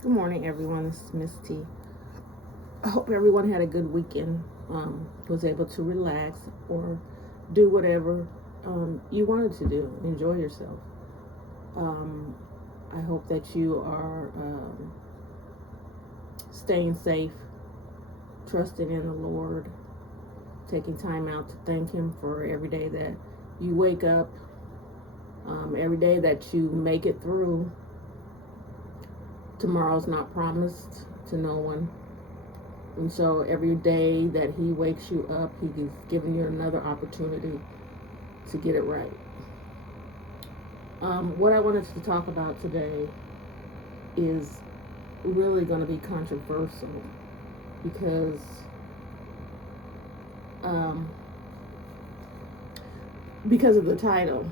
Good morning, everyone. This is Miss T. I hope everyone had a good weekend, was able to relax or do whatever you wanted to do. Enjoy yourself. Um, I hope that you are staying safe, trusting in the Lord, taking time out to thank Him for every day that you wake up, every day that you make it through. Tomorrow's not promised to no one. And so every day that He wakes you up, He's giving you another opportunity to get it right. What I wanted to talk about today is really going to be controversial because um, because of the title.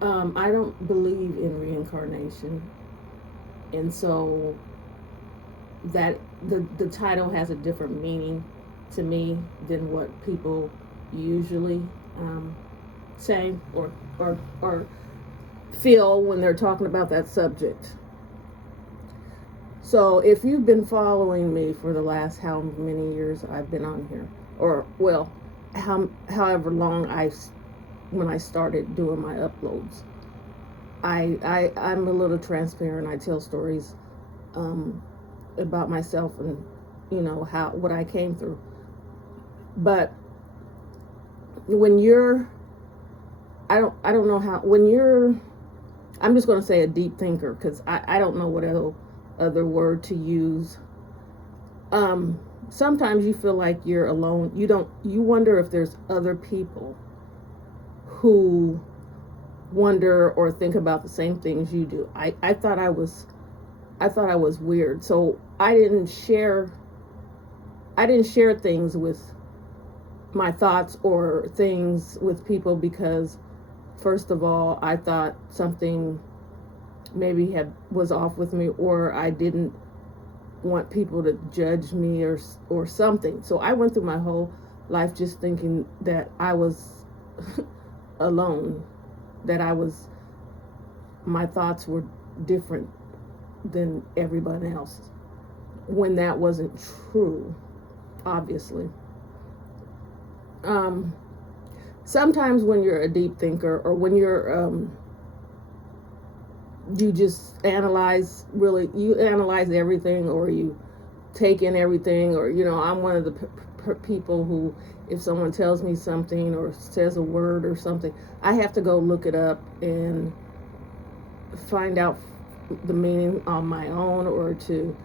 I don't believe in reincarnation, and so that the title has a different meaning to me than what people usually say or feel when they're talking about that subject. So if you've been following me for the last how many years I've been on here, or well, however long when I started doing my uploads, I'm a little transparent. I tell stories um, about myself and how what I came through. But when you're, I don't know how when you're. I'm just going to say a deep thinker because I don't know what other word to use. Sometimes you feel like you're alone. You wonder if there's other people who wonder or think about the same things you do. I thought I was weird. So I didn't share things with my thoughts or things with people because first of all, I thought something maybe was off with me, or I didn't want people to judge me or something. So I went through my whole life just thinking that I was alone, that my thoughts were different than everybody else, when that wasn't true, obviously. Um, Sometimes when you're a deep thinker, or when you just you analyze everything, or you take in everything, or I'm one of the people who, if someone tells me something or says a word or something, I have to go look it up and find out the meaning on my own, or to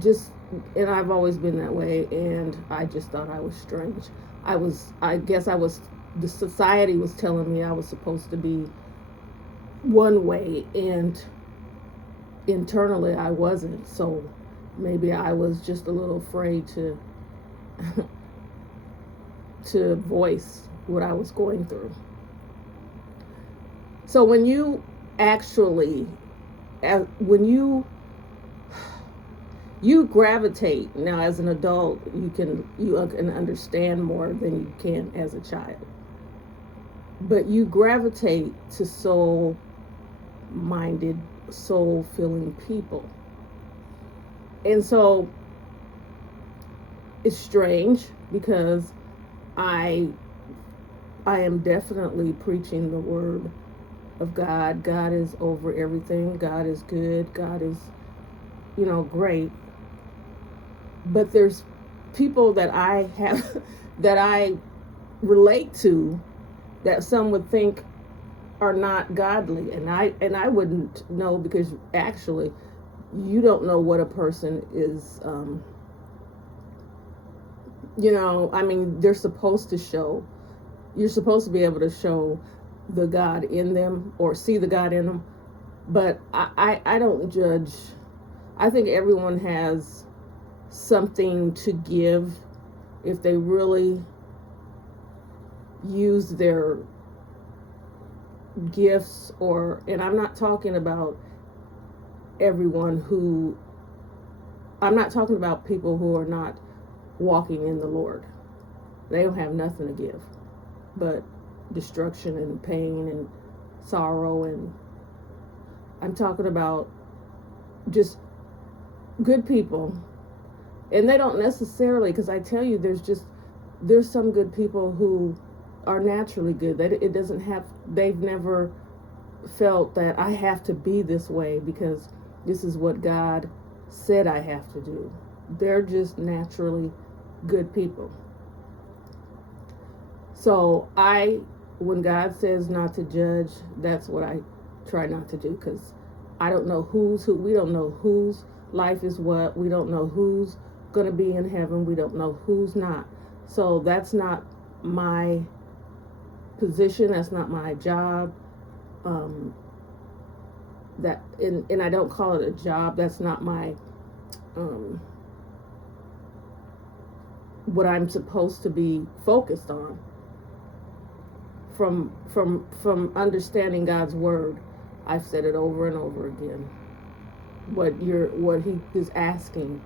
just, and I've always been that way, and I just thought I was strange. I guess the society was telling me I was supposed to be one way, and internally I wasn't. So maybe I was just a little afraid to to voice what I was going through. So when you actually when you gravitate now as an adult, you can understand more than you can as a child, but you gravitate to soul minded, soul feeling people. And so it's strange because I I am definitely preaching the word of God. God is over everything. God is good. God is, great. But there's people that I have that I relate to that some would think are not godly, and I wouldn't know, because actually you don't know what a person is. I mean, they're supposed to show. You're supposed to be able to show the God in them, or see the God in them. But I don't judge. I think everyone has something to give if they really use their gifts. And I'm not talking about everyone who, I'm not talking about people who are not walking in the Lord. They don't have nothing to give but destruction and pain and sorrow. And I'm talking about just good people, and they don't necessarily, because I tell you, there's some good people who are naturally good. That it doesn't have, they've never felt that I have to be this way because this is what God said I have to do. They're just naturally good people. So when God says not to judge, that's what I try not to do, because I don't know who's who. We don't know whose life is what. We don't know who's going to be in heaven. We don't know who's not. So that's not my position. That's not my job. And I don't call it a job. That's not my what I'm supposed to be focused on. From understanding God's word, I've said it over and over again. What He is asking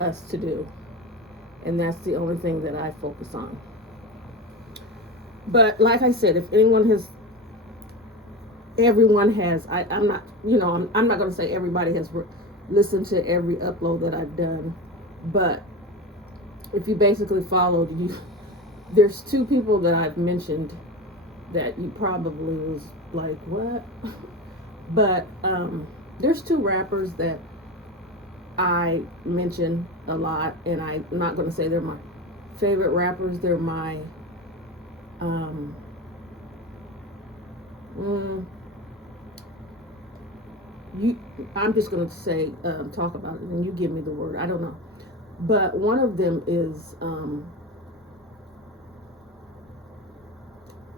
us to do, and that's the only thing that I focus on. But like I said, if everyone has. I'm not. I'm not going to say everybody has listened to every upload that I've done, but if you basically followed, there's two people that I've mentioned that you probably was like, what? But there's two rappers that I mention a lot, and I'm not going to say they're my favorite rappers. They're my I'm just going to say talk about it, and you give me the word. I don't know, but one of them is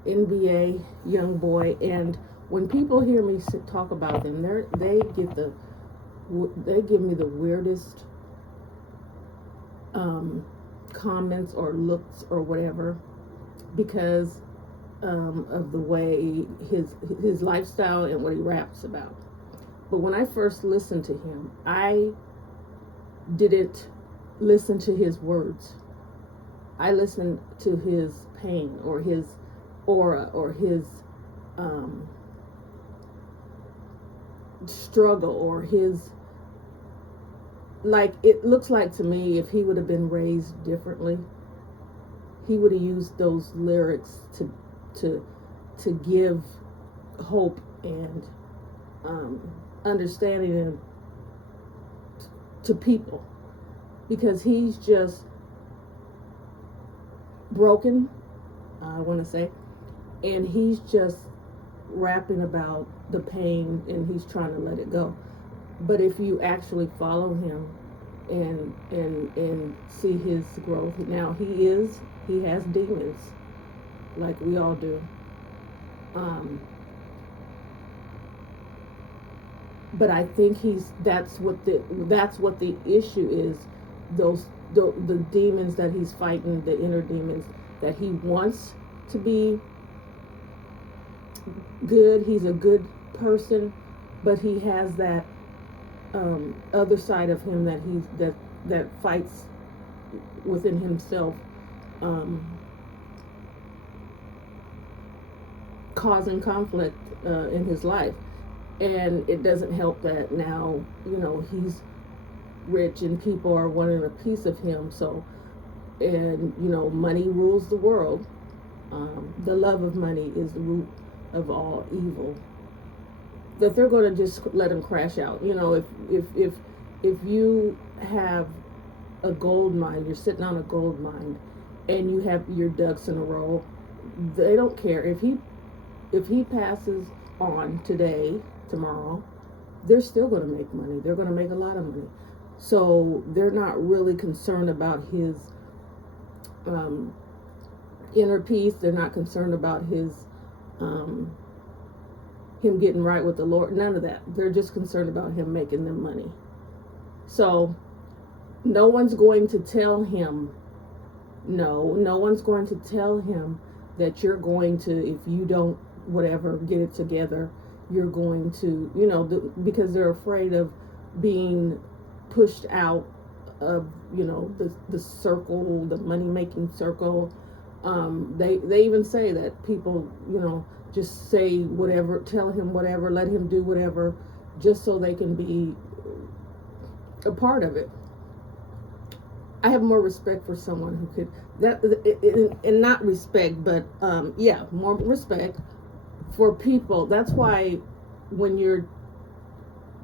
NBA young boy, and when people hear me talk about them, they give me the weirdest comments or looks or whatever, because of the way his lifestyle and what he raps about. But when I first listened to him, I didn't listen to his words. I listened to his pain or his aura or his struggle or his, like, it looks like to me, if he would have been raised differently, he would have used those lyrics to give hope and understanding to people, because he's just broken, I want to say, and he's just rapping about the pain and he's trying to let it go. But if you actually follow him and see his growth, now he has demons like we all do, but I think that's what the issue is. The demons that he's fighting, the inner demons, that he wants to be good. He's a good person, but he has that other side of him that fights within himself, causing conflict in his life. And it doesn't help that now, he's rich and people are wanting a piece of him. So, and money rules the world. The love of money is the root of all evil. That they're going to just let him crash out. If you have a gold mine, you're sitting on a gold mine, and you have your ducks in a row, they don't care if he passes on today, tomorrow, they're still going to make money. They're going to make a lot of money. So they're not really concerned about his inner peace. They're not concerned about his him getting right with the Lord. None of that. They're just concerned about him making them money. So no one's going to tell him no one's going to tell him that you're going to, if you don't whatever get it together, you're going to, because they're afraid of being pushed out of, the circle, the money-making circle. They even say that people, just say whatever, tell him whatever, let him do whatever, just so they can be a part of it. I have more respect for someone who could and not respect, but yeah, more respect for people. That's why when you're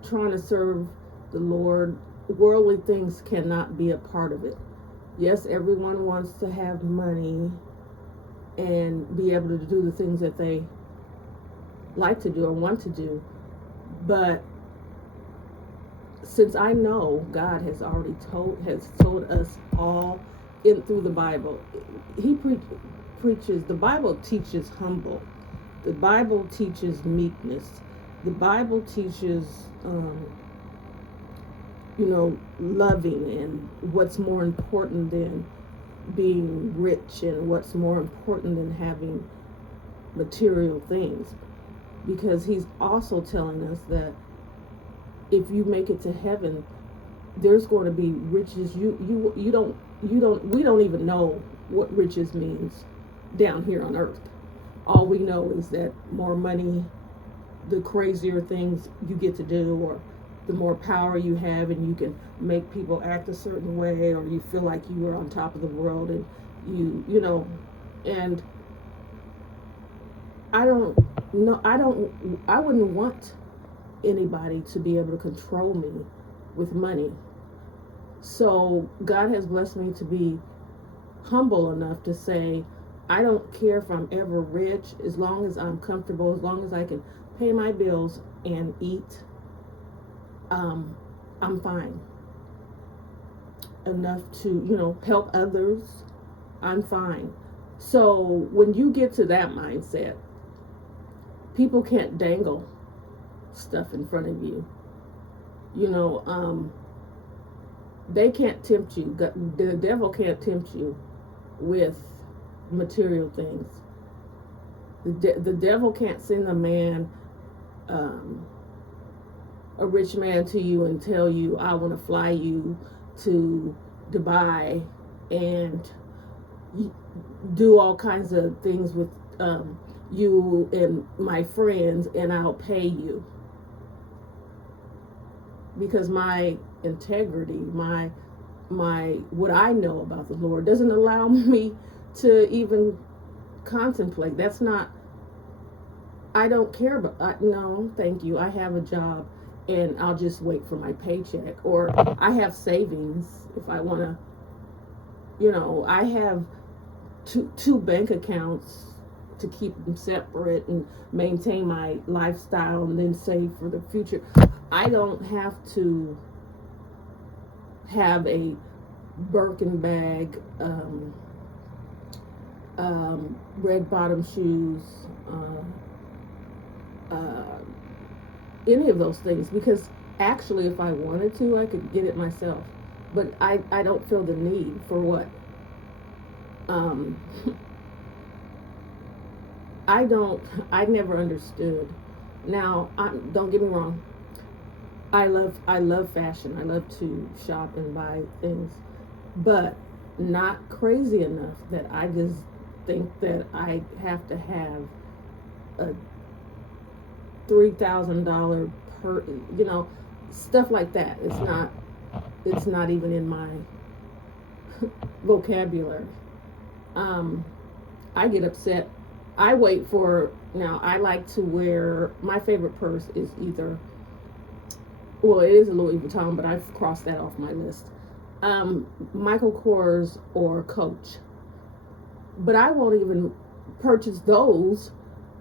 trying to serve the Lord, worldly things cannot be a part of it. Yes, everyone wants to have money and be able to do the things that they like to do or want to do, but since I know God has already told us all in through the Bible, He preaches. The Bible teaches humble. The Bible teaches meekness. The Bible teaches, loving, and what's more important than being rich, and what's more important than having material things. Because He's also telling us that if you make it to heaven, there's going to be riches we don't even know what riches means down here on earth. All we know is that more money, the crazier things you get to do, or the more power you have, and you can make people act a certain way, or you feel like you are on top of the world, and and I wouldn't want anybody to be able to control me with money. So God has blessed me to be humble enough to say, I don't care if I'm ever rich, as long as I'm comfortable, as long as I can pay my bills and eat, I'm fine. Enough to, help others, I'm fine. So when you get to that mindset, people can't dangle stuff in front of you. They can't tempt you. The devil can't tempt you with material things. The devil can't send a rich man to you and tell you, I want to fly you to Dubai and do all kinds of things with you and my friends, and I'll pay you. Because my integrity, my what I know about the Lord doesn't allow me to even contemplate. That's not, I don't care about, no, thank you. I have a job and I'll just wait for my paycheck. Or I have savings if I want to, I have two bank accounts to keep them separate and maintain my lifestyle and then save for the future. I don't have to have a Birkin bag, red bottom shoes, any of those things, because actually if I wanted to, I could get it myself. But I don't feel the need for what? I never understood. Now, don't get me wrong. I love fashion. I love to shop and buy things, but not crazy enough that I just think that I have to have a $3,000 per, stuff like that. It's not even in my vocabulary. I get upset. I wait for, now I like to wear, my favorite purse is either, well, it is a Louis Vuitton, but I've crossed that off my list. Michael Kors or Coach. But I won't even purchase those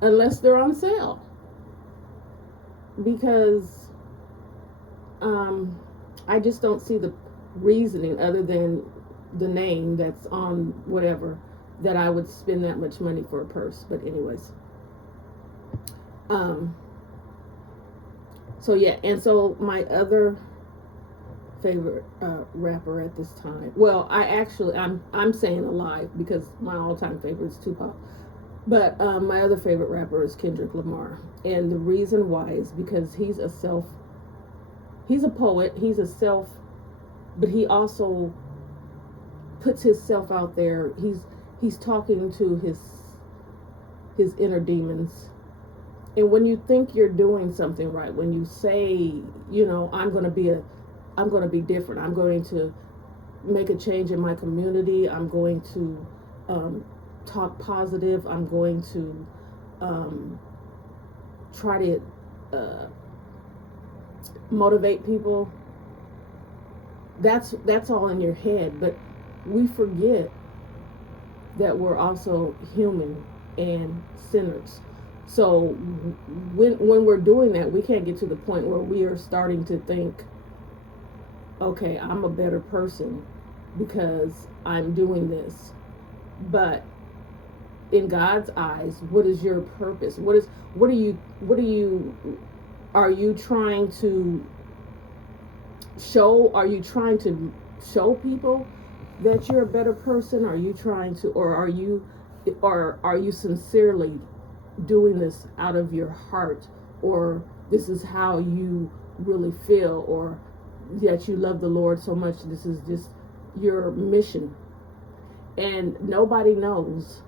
unless they're on sale. Because I just don't see the reasoning, other than the name that's on whatever, that I would spend that much money for a purse. But anyways. So yeah, and so my other favorite rapper at this time. Well, I'm saying a lie, because my all-time favorite is Tupac. But my other favorite rapper is Kendrick Lamar. And the reason why is because he's a poet, but he also puts himself out there. He's talking to his inner demons. And when you think you're doing something right, when you say, I'm going to be a I'm going to be different. I'm going to make a change in my community. I'm going to talk positive. I'm going to try to motivate people. That's all in your head, but we forget that we're also human and sinners. So when we're doing that, we can't get to the point where we are starting to think, okay, I'm a better person because I'm doing this. But in God's eyes, what is your purpose? What are you trying to show? Are you trying to show people that you're a better person? Are you trying to, or are you sincerely doing this out of your heart, or this is how you really feel, or that you love the Lord so much this is just your mission? And nobody knows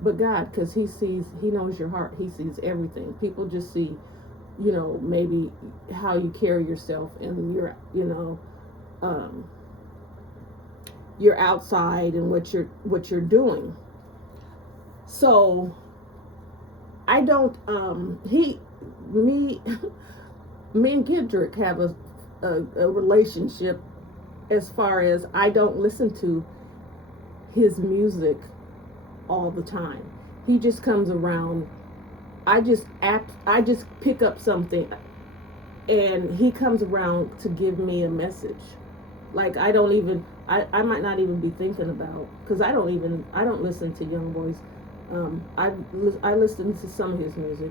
but God, because he knows your heart. He sees everything. People just see, maybe how you carry yourself and your outside and what you're doing. So I don't me and Kendrick have a relationship, as far as I don't listen to his music all the time. He just comes around. I just pick up something and he comes around to give me a message. Like I might not even be thinking about, because I don't listen to Young Boys. I listen to some of his music,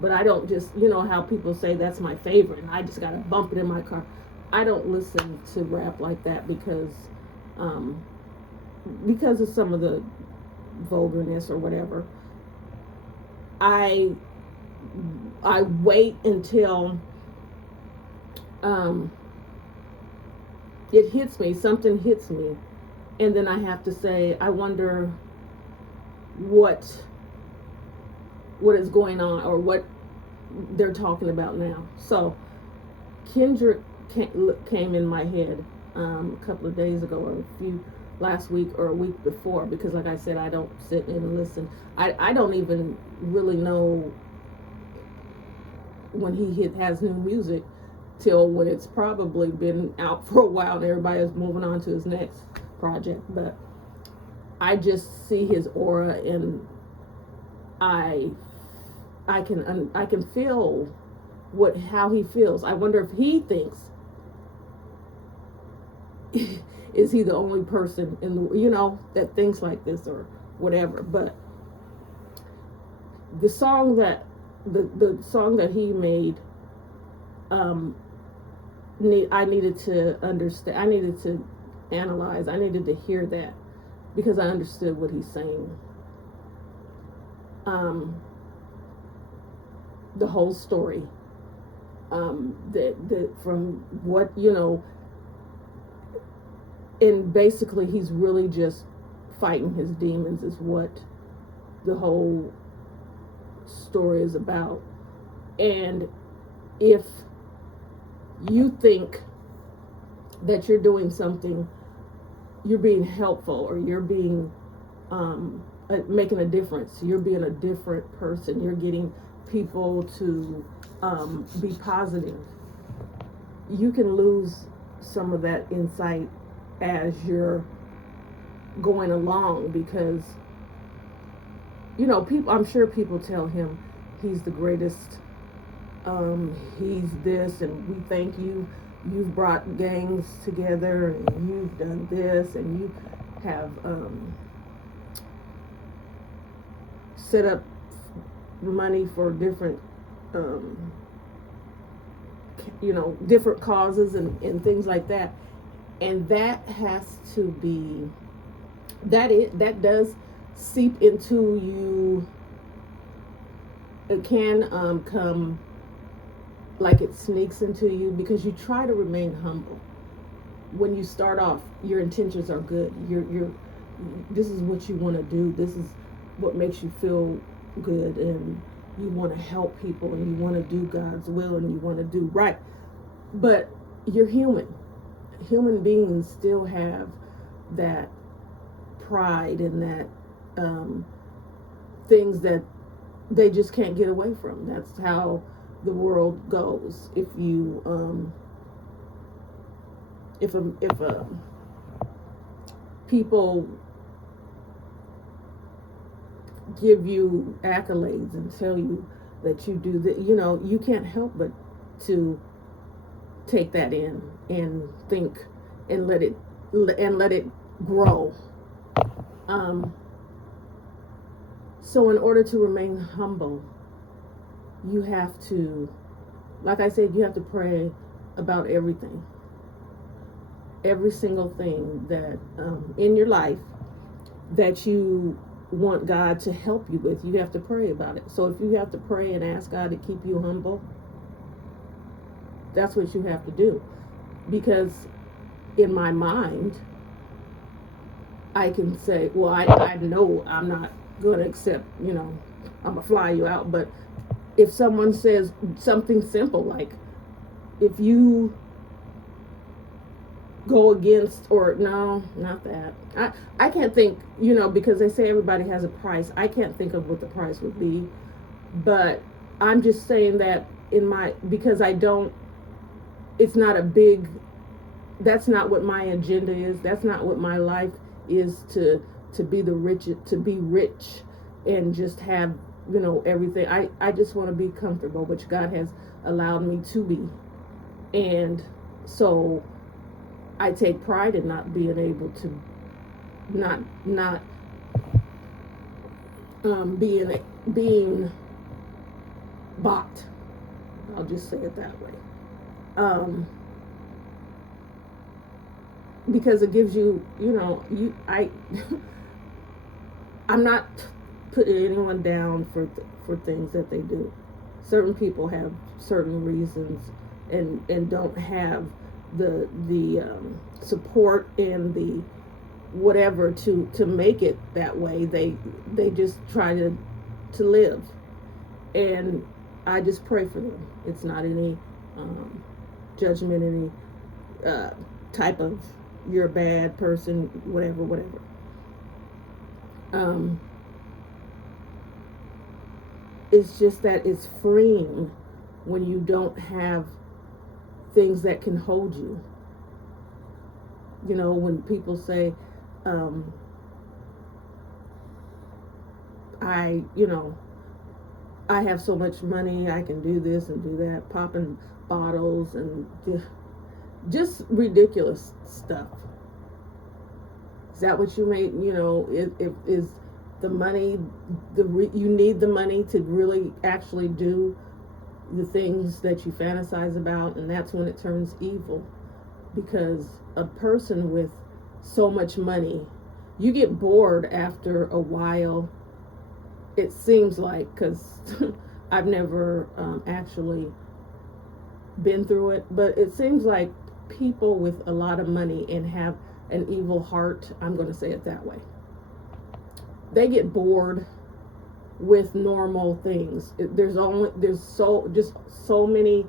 but I don't just, how people say that's my favorite and I just gotta bump it in my car. I don't listen to rap like that because of some of the vulgarness or whatever. I wait until it hits me, something hits me, and then I have to say, I wonder what is going on, or what they're talking about now. So Kendrick came in my head a couple of days ago, or last week or a week before, because like I said, I don't sit in and listen. I don't even really know when he has new music till when it's probably been out for a while and everybody is moving on to his next project. But I just see his aura, and I can feel how he feels. I wonder if he thinks is he the only person in the that thinks like this or whatever. But the song that he made, I needed to understand. I needed to analyze. I needed to hear that, because I understood what he's saying. The whole story. From what and basically he's really just fighting his demons, is what the whole story is about. And if you think that you're doing something, you're being helpful, or you're being making a difference, you're being a different person, you're getting people to be positive, you can lose some of that insight as you're going along, because people, I'm sure people tell him he's the greatest, he's this, and we thank you, you've brought gangs together, and you've done this, and you have set up money for different different causes and things like that. And that has to be, that does seep into you. It can come like it sneaks into you, because you try to remain humble. When you start off, your intentions are good. This is what you want to do. This is what makes you feel good, and you want to help people, and you want to do God's will, and you want to do right. But you're human. Human beings still have that pride and that things that they just can't get away from. That's how the world goes. If you if a people give you accolades and tell you that you do that, you can't help but to take that in and think and let it grow. So in order to remain humble, you have to, like I said, you have to pray about everything, every single thing that in your life that you want God to help you with. You have to pray about it. So if you have to pray and ask God to keep you humble, that's what you have to do. Because in my mind, I can say, well, I know I'm not going to accept, I'm going to fly you out. But if someone says something simple, like if you go against, or no, not that. I can't think, because they say everybody has a price. I can't think of what the price would be. But I'm just saying that because it's not that's not what my agenda is. That's not what my life is, to be rich and just have, everything. I just want to be comfortable, which God has allowed me to be. And so I take pride in not being able to, not being bought. I'll just say it that way. Because it gives you, I'm not putting anyone down for things that they do. Certain people have certain reasons and don't have the support and the whatever to make it that way. They just try to live, and I just pray for them. It's not any judgment, any type of you're a bad person, whatever. It's just that it's freeing when you don't have things that can hold you. When people say, I have so much money, I can do this and do that, popping bottles and just ridiculous stuff. Is that what you made? Is the money, you need the money to really actually do the things that you fantasize about, and that's when it turns evil. Because a person with so much money, you get bored after a while. It seems like, because I've never actually been through it, but it seems like people with a lot of money and have an evil heart, I'm going to say it that way, they get bored with normal things. There's so many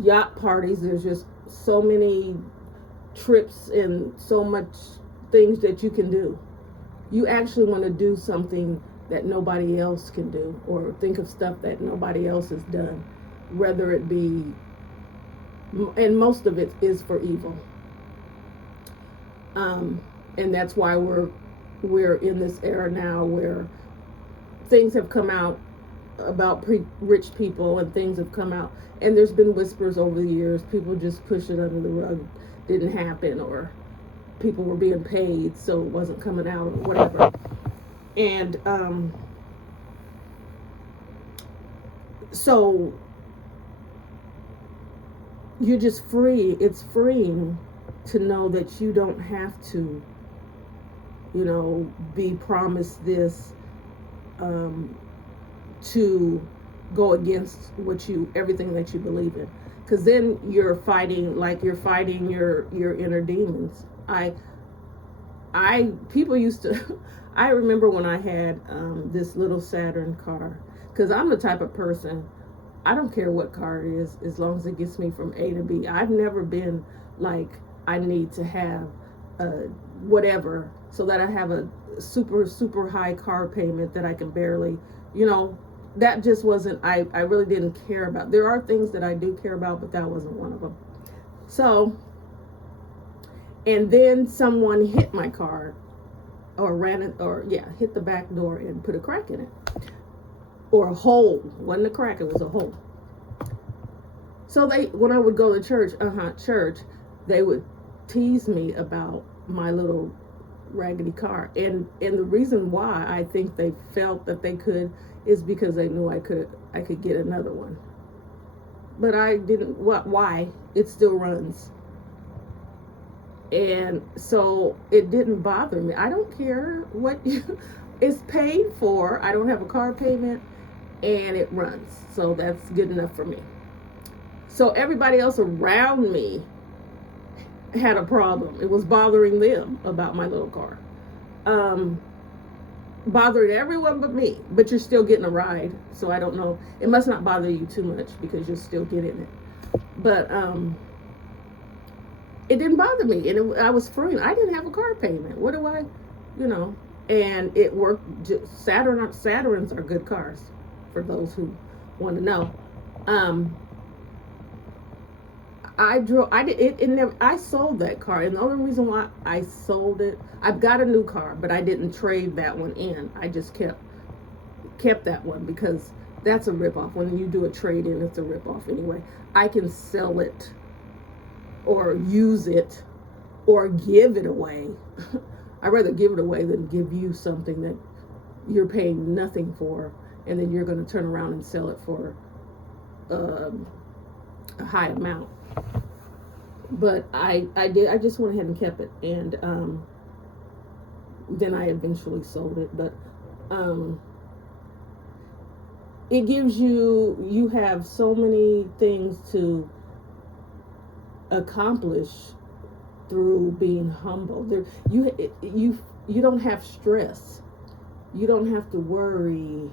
yacht parties. There's just so many trips and so much things that you can do. You actually want to do something that nobody else can do, or think of stuff that nobody else has done, whether it be, and most of it is for evil. And that's why we're in this era now where things have come out about rich people, and things have come out, and there's been whispers over the years. People just push it under the rug, didn't happen, or people were being paid so it wasn't coming out, or whatever. And so you're just free. It's freeing to know that you don't have to, be promised this to go against everything that you believe in. Because then you're fighting your inner demons. People used to, I remember when I had this little Saturn car, because I'm the type of person, I don't care what car it is, as long as it gets me from A to B. I've never been like, I need to have whatever so that I have a super high car payment that I can barely, that just wasn't, I really didn't care about. There are things that I do care about, but that wasn't one of them. So, and then someone hit my car or hit the back door and put a crack in it. Or a hole. It wasn't a crack, it was a hole. So when I would go to church, they would tease me about my little raggedy car. And the reason why I think they felt that they could is because they knew I could get another one. But I didn't. Why? It still runs. And so it didn't bother me. I don't care what it's paid for. I don't have a car payment and it runs. So that's good enough for me. So everybody else around me had a problem. It was bothering them about my little car. Bothered everyone but me. But you're still getting a ride. So I don't know. It must not bother you too much because you're still getting it. But it didn't bother me, and I was free. I didn't have a car payment. What do I, and it worked. Saturns are good cars, for those who want to know. I sold that car, and the only reason why I sold it, I've got a new car, but I didn't trade that one in. I just kept that one because that's a ripoff. When you do a trade in, it's a ripoff anyway. I can sell it or use it or give it away. I'd rather give it away than give you something that you're paying nothing for, and then you're going to turn around and sell it for a high amount. But I just went ahead and kept it, and then I eventually sold it. But it gives you have so many things to accomplish through being humble. You don't have stress. You don't have to worry.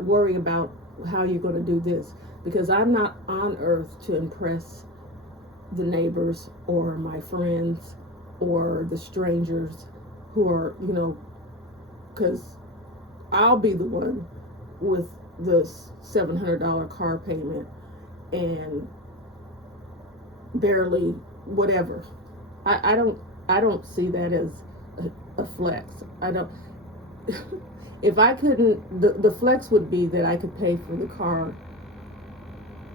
Worry about how you're going to do this, because I'm not on earth to impress the neighbors or my friends or the strangers who are, because I'll be the one with the $700 car payment and barely whatever. I don't see that as a flex. I don't. If I couldn't, the flex would be that I could pay for the car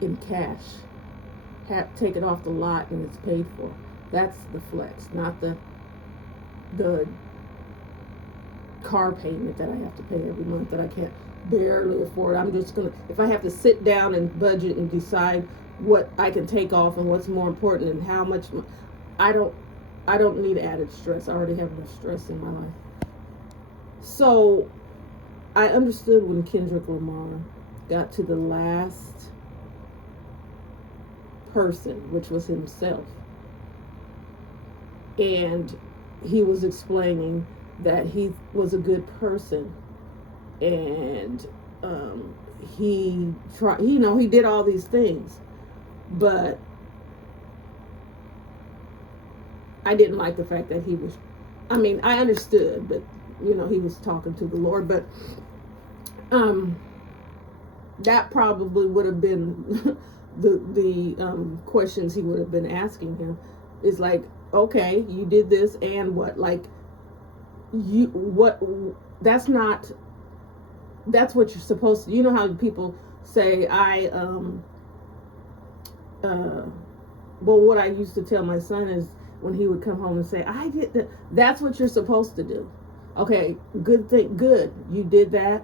in cash, take it off the lot and it's paid for. That's the flex, not the car payment that I have to pay every month that I can't barely afford. I'm just gonna, if I have to sit down and budget and decide what I can take off and what's more important and how much, I don't need added stress. I already have enough stress in my life. So I understood when Kendrick Lamar got to the last person, which was himself, and he was explaining that he was a good person, and he tried, he did all these things, but I didn't like the fact that he was, I understood, but he was talking to the Lord, but that probably would have been the questions he would have been asking him. Is like, okay, you did this, and what? Like, that's what you're supposed to. You know how people say, what I used to tell my son is, when he would come home and say, I did that, that's what you're supposed to do. Okay, good, you did that,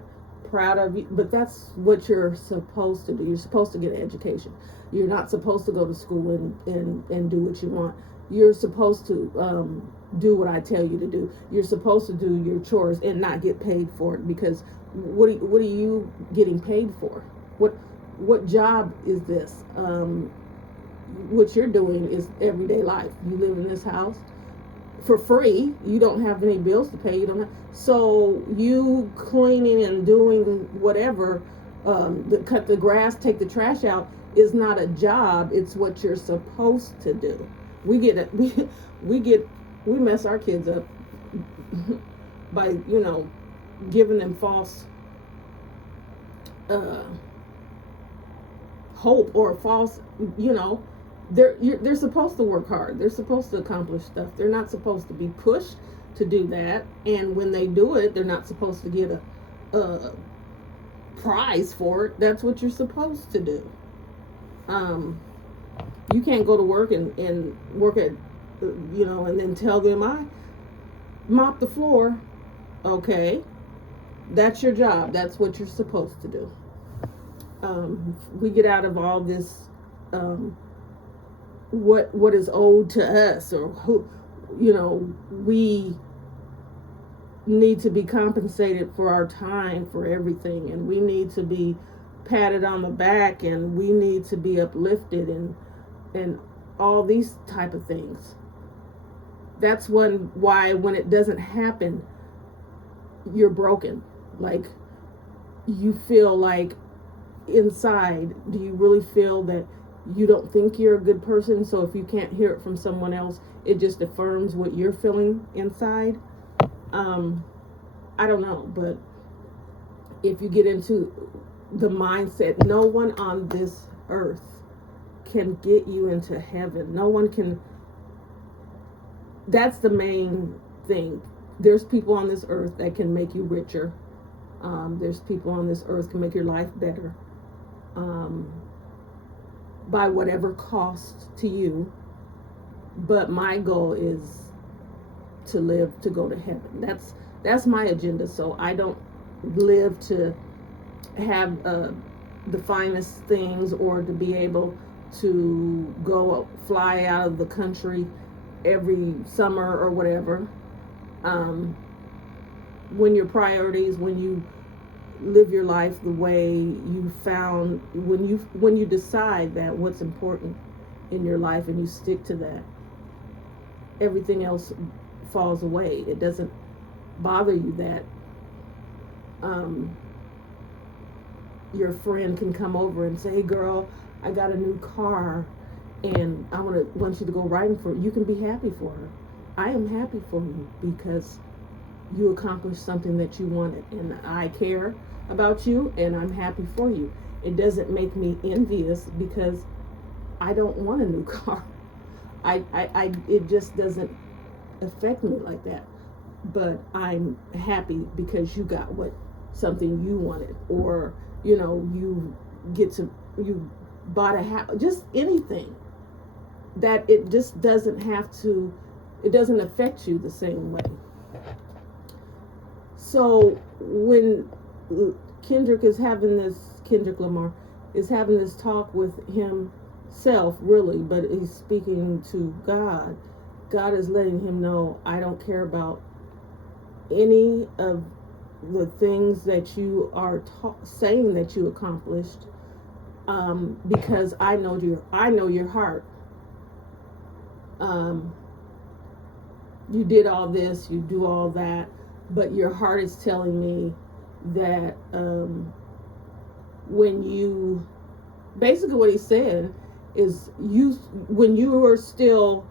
proud of you, but that's what you're supposed to do. You're supposed to get an education. You're not supposed to go to school and do what you want. You're supposed to do what I tell you to do. You're supposed to do your chores and not get paid for it, because what are you getting paid for? What job is this? What you're doing is everyday life. You live in this house. for free. You don't have any bills to pay. You don't have, so you cleaning and doing whatever, cut the grass, take the trash out, is not a job. It's what you're supposed to do. We get it. We mess our kids up by giving them false hope, or false, they're supposed to work hard. They're supposed to accomplish stuff. They're not supposed to be pushed to do that. And when they do it, they're not supposed to get a prize for it. That's what you're supposed to do. You can't go to work and work at, and then tell them, I mop the floor. Okay, that's your job. That's what you're supposed to do. We get out of all this, what is owed to us, or who, we need to be compensated for our time, for everything, and we need to be patted on the back, and we need to be uplifted, and all these type of things. That's why when it doesn't happen, you're broken. Like, you feel like inside, do you really feel that you don't think you're a good person? So if you can't hear it from someone else, it just affirms what you're feeling inside. I don't know, but if you get into the mindset, no one on this earth can get you into heaven. No one can. That's the main thing. There's people on this earth that can make you richer. There's people on this earth can make your life better, by whatever cost to you. But my goal is to live to go to heaven. That's my agenda. So I don't live to have the finest things, or to be able to go fly out of the country every summer or whatever. When your priorities, when you live your life the way you found, when you decide that what's important in your life and you stick to that, everything else falls away. It doesn't bother you that your friend can come over and say, hey girl, I got a new car and I want you to go riding for it. You can be happy for her. I am happy for you because you accomplished something that you wanted, and I care about you, and I'm happy for you. It doesn't make me envious because I don't want a new car. It just doesn't affect me like that. But I'm happy because you got something you wanted, or you bought a house, just anything that it just doesn't it doesn't affect you the same way. So when Kendrick Lamar is having this talk with himself, really, but he's speaking to God. God is letting him know, I don't care about any of the things that you are saying that you accomplished, because I know your heart. You did all this, you do all that, but your heart is telling me that when you, basically what he said is, when you were still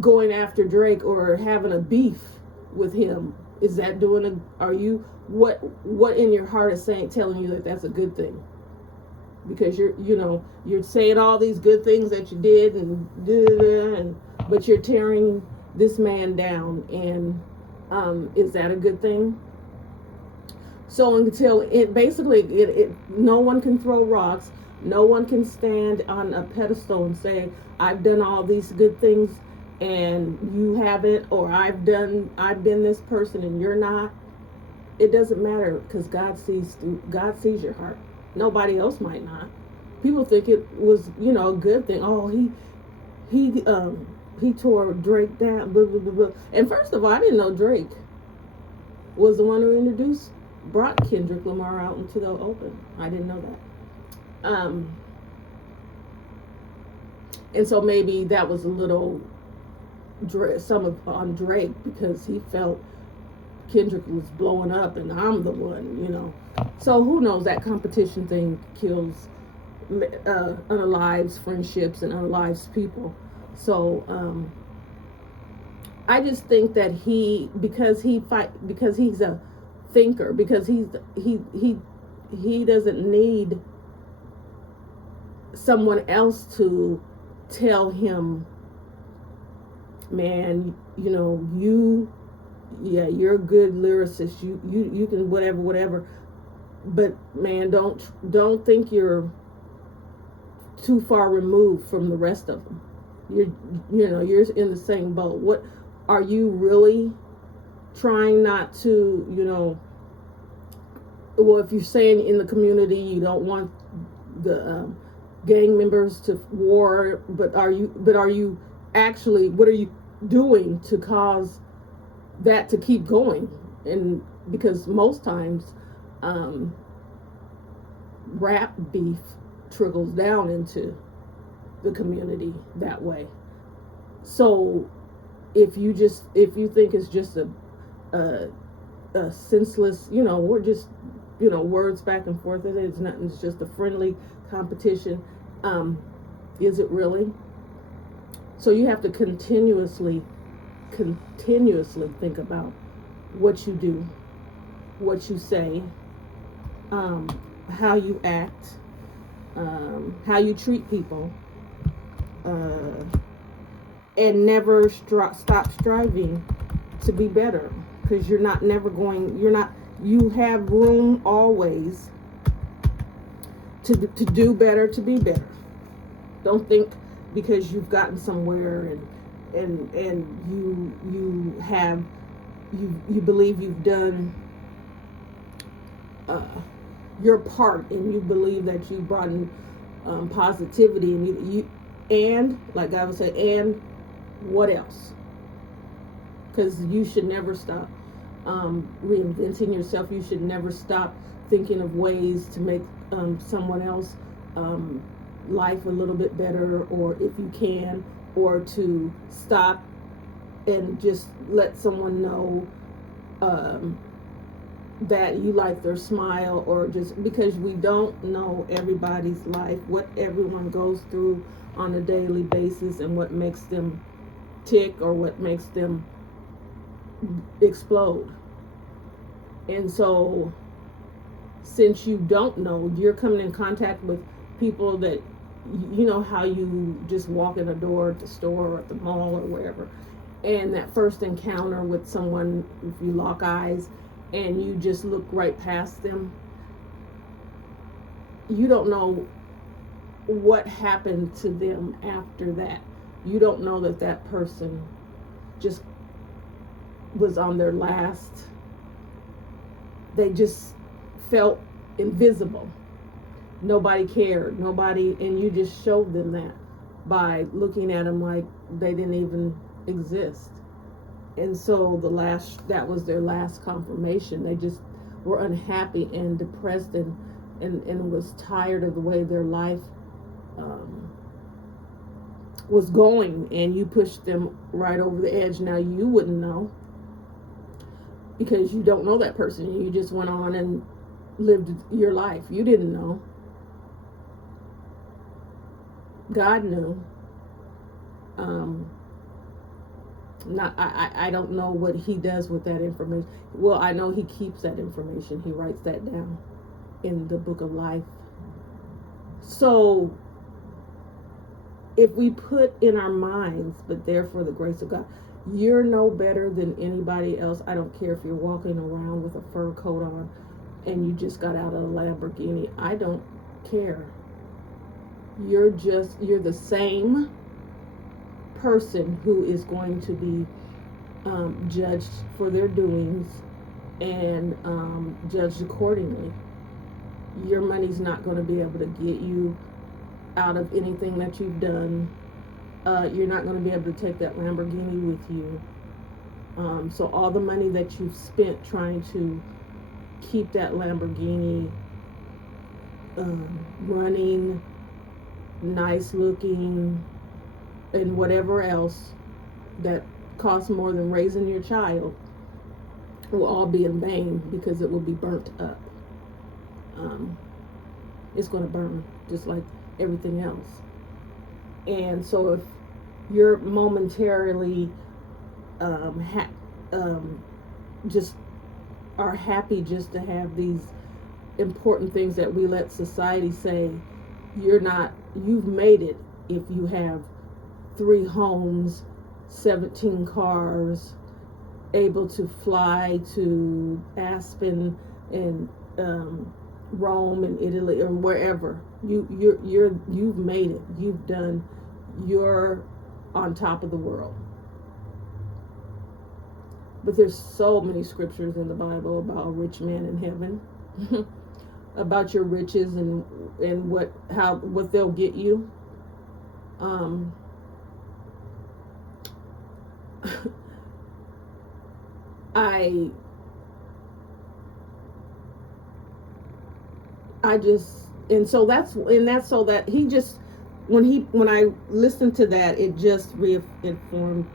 going after Drake or having a beef with him, is that what in your heart is telling you that that's a good thing? Because you're saying all these good things that you did, but you're tearing this man down, and is that a good thing? So until no one can throw rocks, no one can stand on a pedestal and say, I've done all these good things and you haven't, or I've been this person and you're not. It doesn't matter, because God sees your heart. Nobody else might not. People think it was, a good thing. Oh, he tore Drake down, blah, blah, blah, blah. And first of all, I didn't know Drake was the one who brought Kendrick Lamar out into the open. I didn't know that. And so maybe that was a little on Drake because he felt Kendrick was blowing up and I'm the one. So who knows? That competition thing kills, unalives friendships and unalives people. So I just think that because he's a thinker, because he doesn't need someone else to tell him, man, you're a good lyricist, you can whatever, but man, don't think you're too far removed from the rest of them. You're in the same boat. What are you really trying not to, well, if you're saying in the community you don't want the gang members to war, but are you actually, what are you doing to cause that to keep going? And because most times rap beef trickles down into the community that way. So if you think it's just a senseless, we're just, words back and forth, it's nothing, it's just a friendly competition, is it really? So you have to continuously think about what you do, what you say, how you act, how you treat people, and never stop striving to be better, because you have room always to do better, to be better. Don't think because you've gotten somewhere and you believe you've done your part, and you believe that you brought in positivity, and and like God would say, and what else? Because you should never stop reinventing yourself. You should never stop thinking of ways to make someone else life a little bit better, or if you can, or to stop and just let someone know that you like their smile, or just because we don't know everybody's life, what everyone goes through on a daily basis, and what makes them tick or what makes them explode. And so since you don't know, you're coming in contact with people that, how you just walk in a door at the store or at the mall or wherever, and that first encounter with someone, if you lock eyes and you just look right past them, you don't know what happened to them after that. You don't know that person just was on their last, they just felt invisible. Nobody cared, and you just showed them that by looking at them like they didn't even exist. And so that was their last confirmation. They just were unhappy and depressed and was tired of the way their life was going, and you pushed them right over the edge. Now you wouldn't know, because you don't know that person. You just went on and lived your life. You didn't know. God knew. I don't know what he does with that information. Well, I know he keeps that information. He writes that down in the book of life. So if we put in our minds, but therefore the grace of God, you're no better than anybody else. I don't care if you're walking around with a fur coat on and you just got out of a Lamborghini. I don't care. You're the same person who is going to be judged for their doings and judged accordingly. Your money's not going to be able to get you out of anything that you've done. You're not going to be able to take that Lamborghini with you. So all the money that you've spent trying to keep that Lamborghini running, nice looking, and whatever else that costs more than raising your child will all be in vain, because it will be burnt up. It's going to burn just like everything else. And so if you're momentarily just are happy just to have these important things that we let society say, you've made it if you have 3 homes, 17 cars, able to fly to Aspen and Rome and Italy or wherever. You've made it. You're on top of the world. But there's so many scriptures in the Bible about a rich man in heaven, about your riches and what they'll get you. I just, and so that's so that he just, when I listened to that, it just reaffirmed,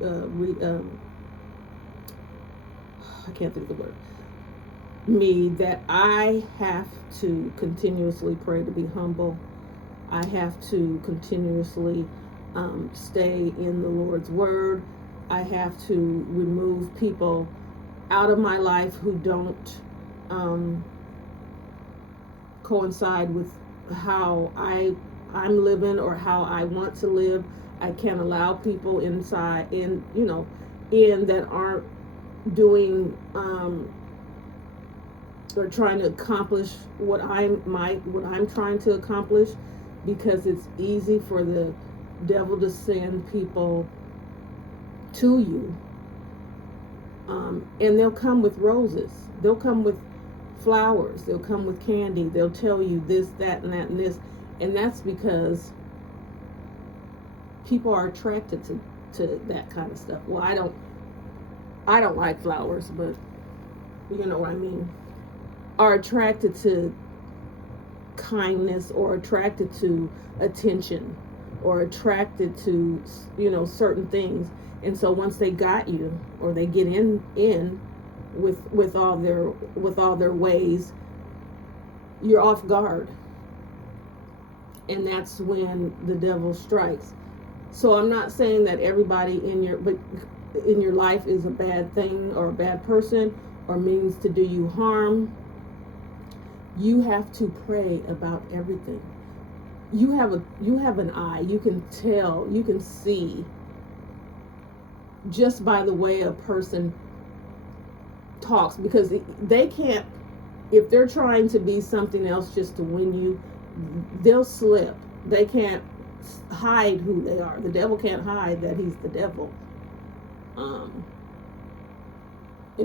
I can't think of the word, me, that I have to continuously pray to be humble. I have to continuously stay in the Lord's word. I have to remove people out of my life who don't coincide with how I'm living or how I want to live. I can't allow people in that aren't doing or trying to accomplish what I'm trying to accomplish, because it's easy for the devil to send people to you, and they'll come with roses, they'll come with flowers, they'll come with candy, they'll tell you this, that, and that, and this, and that's because people are attracted to that kind of stuff. Well, I don't like flowers, but you know what I mean, are attracted to kindness, or attracted to attention, or attracted to certain things. And so once they got you, or they get in with all their ways, you're off guard, and that's when the devil strikes. So I'm not saying that everybody in your life is a bad thing or a bad person or means to do you harm. You have to pray about everything. You have an eye. You can tell, you can see just by the way a person talks, because they can't, if they're trying to be something else just to win you, they'll slip. They can't hide who they are. The devil can't hide that he's the devil. And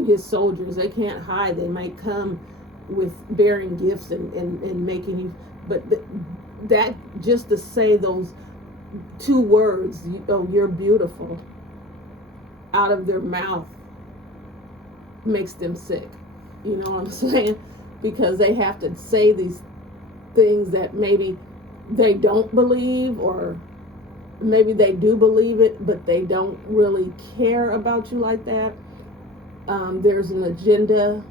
his soldiers, they can't hide. They might come with bearing gifts and making you, but that just to say those 2 words, you're beautiful, out of their mouth makes them sick. You know what I'm saying? Because they have to say these things that maybe they don't believe, or maybe they do believe it, but they don't really care about you like that. There's an agenda,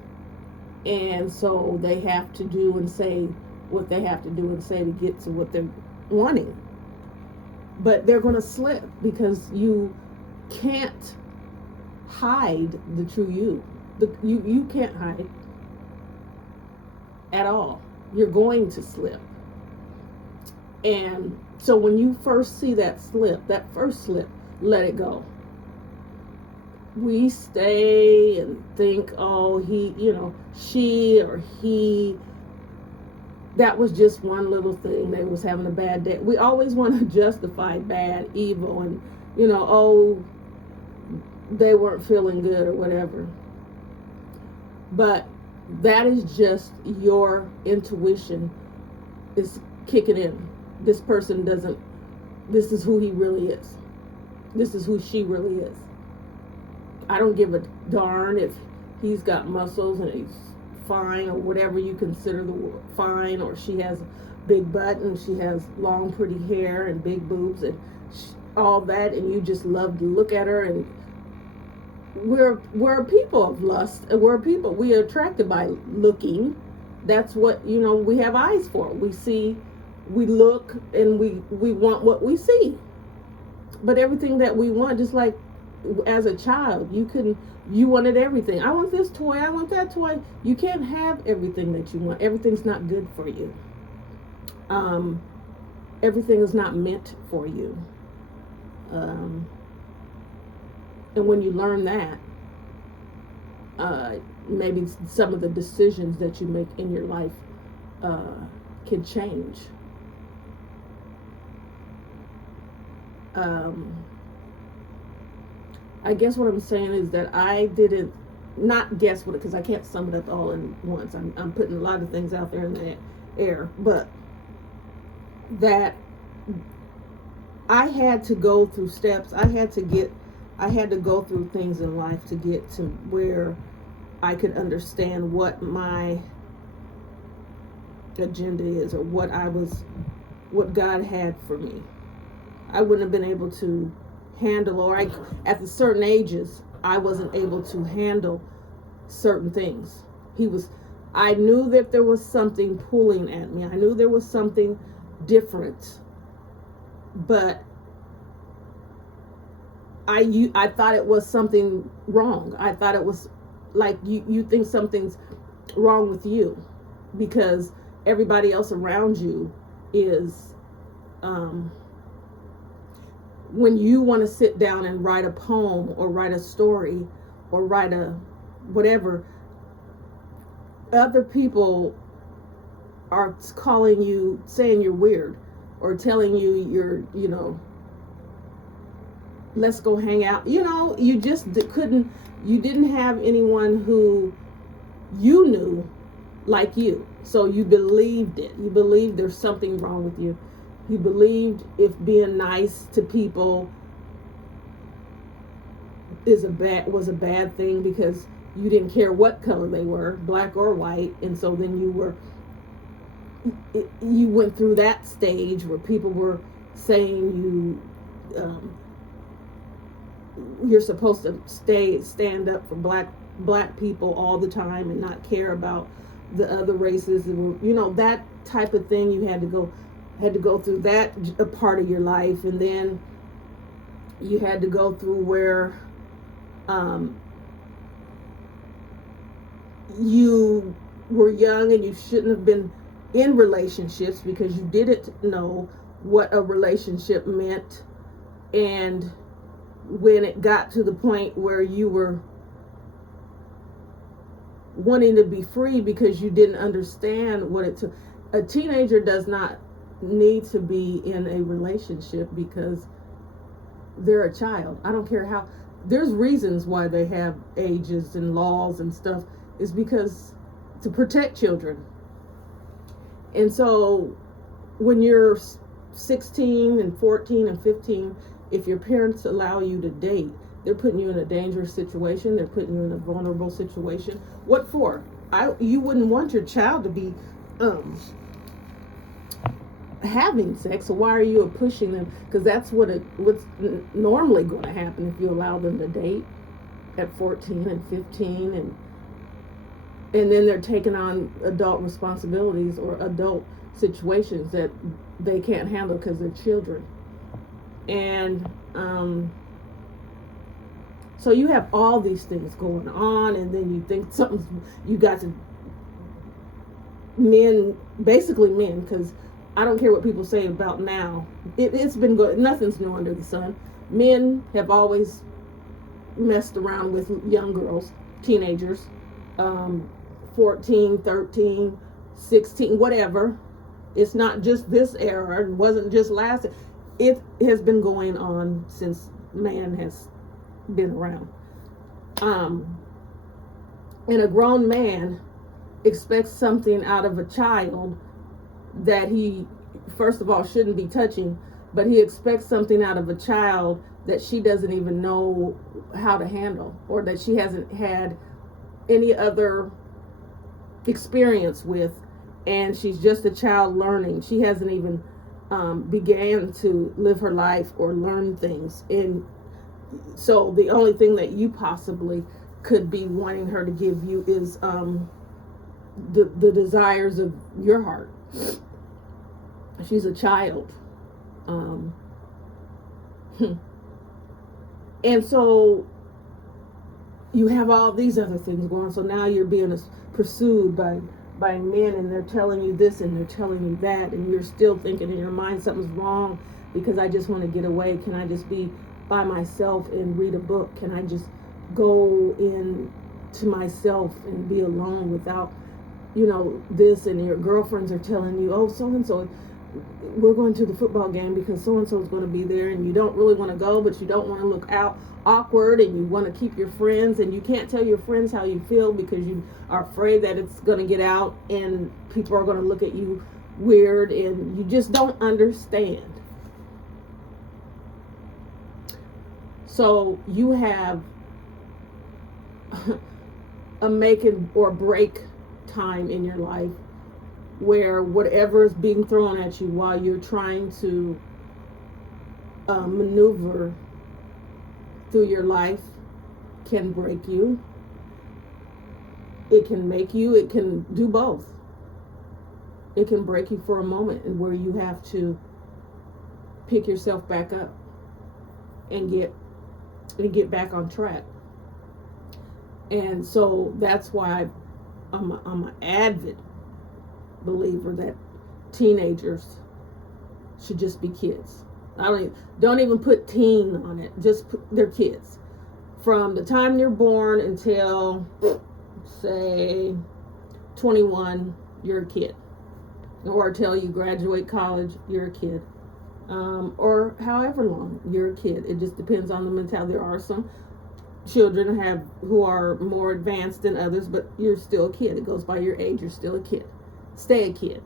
and so they have to do and say what they have to do and say to get to what they're wanting. But they're going to slip, because you can't hide the true you. You can't hide at all. You're going to slip. And so when you first see that first slip, let it go. We stay and think, oh, she or he, that was just one little thing. They was having a bad day. We always want to justify bad, evil, and, oh, they weren't feeling good or whatever. But that is just your intuition is kicking in. This person doesn't, this is who he really is. This is who she really is. I don't give a darn if he's got muscles and he's fine, or whatever you consider the fine, or she has a big butt and she has long pretty hair and big boobs and all that, and you just love to look at her, and we're people of lust. We're people. We are attracted by looking. That's what, we have eyes for. We see, we look, and we want what we see. But everything that we want, just like as a child, you wanted everything. I want this toy, I want that toy. You can't have everything that you want. Everything's not good for you. Everything is not meant for you. And when you learn that, maybe some of the decisions that you make in your life can change. I guess what I'm saying is that I didn't, not guess what, because I can't sum it up all in once. I'm putting a lot of things out there in the air, but that I had to go through steps. I had to go through things in life to get to where I could understand what my agenda is, or what God had for me. I wouldn't have been able to handle, or at the certain ages, I wasn't able to handle certain things. I knew that there was something pulling at me. I knew there was something different, but I thought it was something wrong. I thought it was like you think something's wrong with you because everybody else around you is, when you want to sit down and write a poem or write a story or write a whatever, other people are calling you, saying you're weird, or telling you you're, let's go hang out. You just you didn't have anyone who you knew like you. So you believed it. You believed there's something wrong with you. You believed if being nice to people was a bad thing because you didn't care what color they were, black or white. And so then you went through that stage where people were saying you're supposed to stand up for black people all the time and not care about the other races. That type of thing. You had to go through that a part of your life, and then you had to go through where you were young and you shouldn't have been in relationships because you didn't know what a relationship meant. And when it got to the point where you were wanting to be free because you didn't understand what it took. A teenager does not need to be in a relationship because they're a child. I don't care how. There's reasons why they have ages and laws and stuff. Is because to protect children. And so when you're 16 and 14 and 15, if your parents allow you to date, they're putting you in a dangerous situation. They're putting you in a vulnerable situation. What for? You wouldn't want your child to be having sex, so why are you pushing them? Because that's what's normally going to happen if you allow them to date at 14 and 15, and then they're taking on adult responsibilities or adult situations that they can't handle because they're children. And so you have all these things going on, and then you think you got to basically men, because I don't care what people say about now. It's been good. Nothing's new under the sun. Men have always messed around with young girls, teenagers, 14, 13, 16, whatever. It's not just this era. It wasn't just last. It has been going on since man has been around. And a grown man expects something out of a child that he, first of all, shouldn't be touching, but he expects something out of a child that she doesn't even know how to handle, or that she hasn't had any other experience with, and she's just a child learning. She hasn't even began to live her life or learn things. And So the only thing that you possibly could be wanting her to give you is the desires of your heart. She's a child. And so you have all these other things going on. So now you're being pursued by men, and they're telling you this and they're telling you that, and you're still thinking in your mind something's wrong because I just want to get away. Can I just be by myself and read a book? Can I just go in to myself and be alone without, this? And your girlfriends are telling you, oh, so and so, we're going to the football game because so and so is going to be there, and you don't really want to go, but you don't want to look awkward, and you want to keep your friends, and you can't tell your friends how you feel because you are afraid that it's going to get out and people are going to look at you weird, and you just don't understand. So you have a make or break time in your life where whatever is being thrown at you while you're trying to maneuver through your life can break you. It can make you, it can do both. It can break you for a moment, and where you have to pick yourself back up and get back on track. And so that's why I'm an avid believer that teenagers should just be kids. Don't even put teen on it. Just they're kids. From the time you're born until, say, 21, you're a kid. Or until you graduate college, you're a kid. Or however long you're a kid. It just depends on the mentality. There are some children who are more advanced than others, but you're still a kid. It goes by your age. You're still a kid. Stay a kid.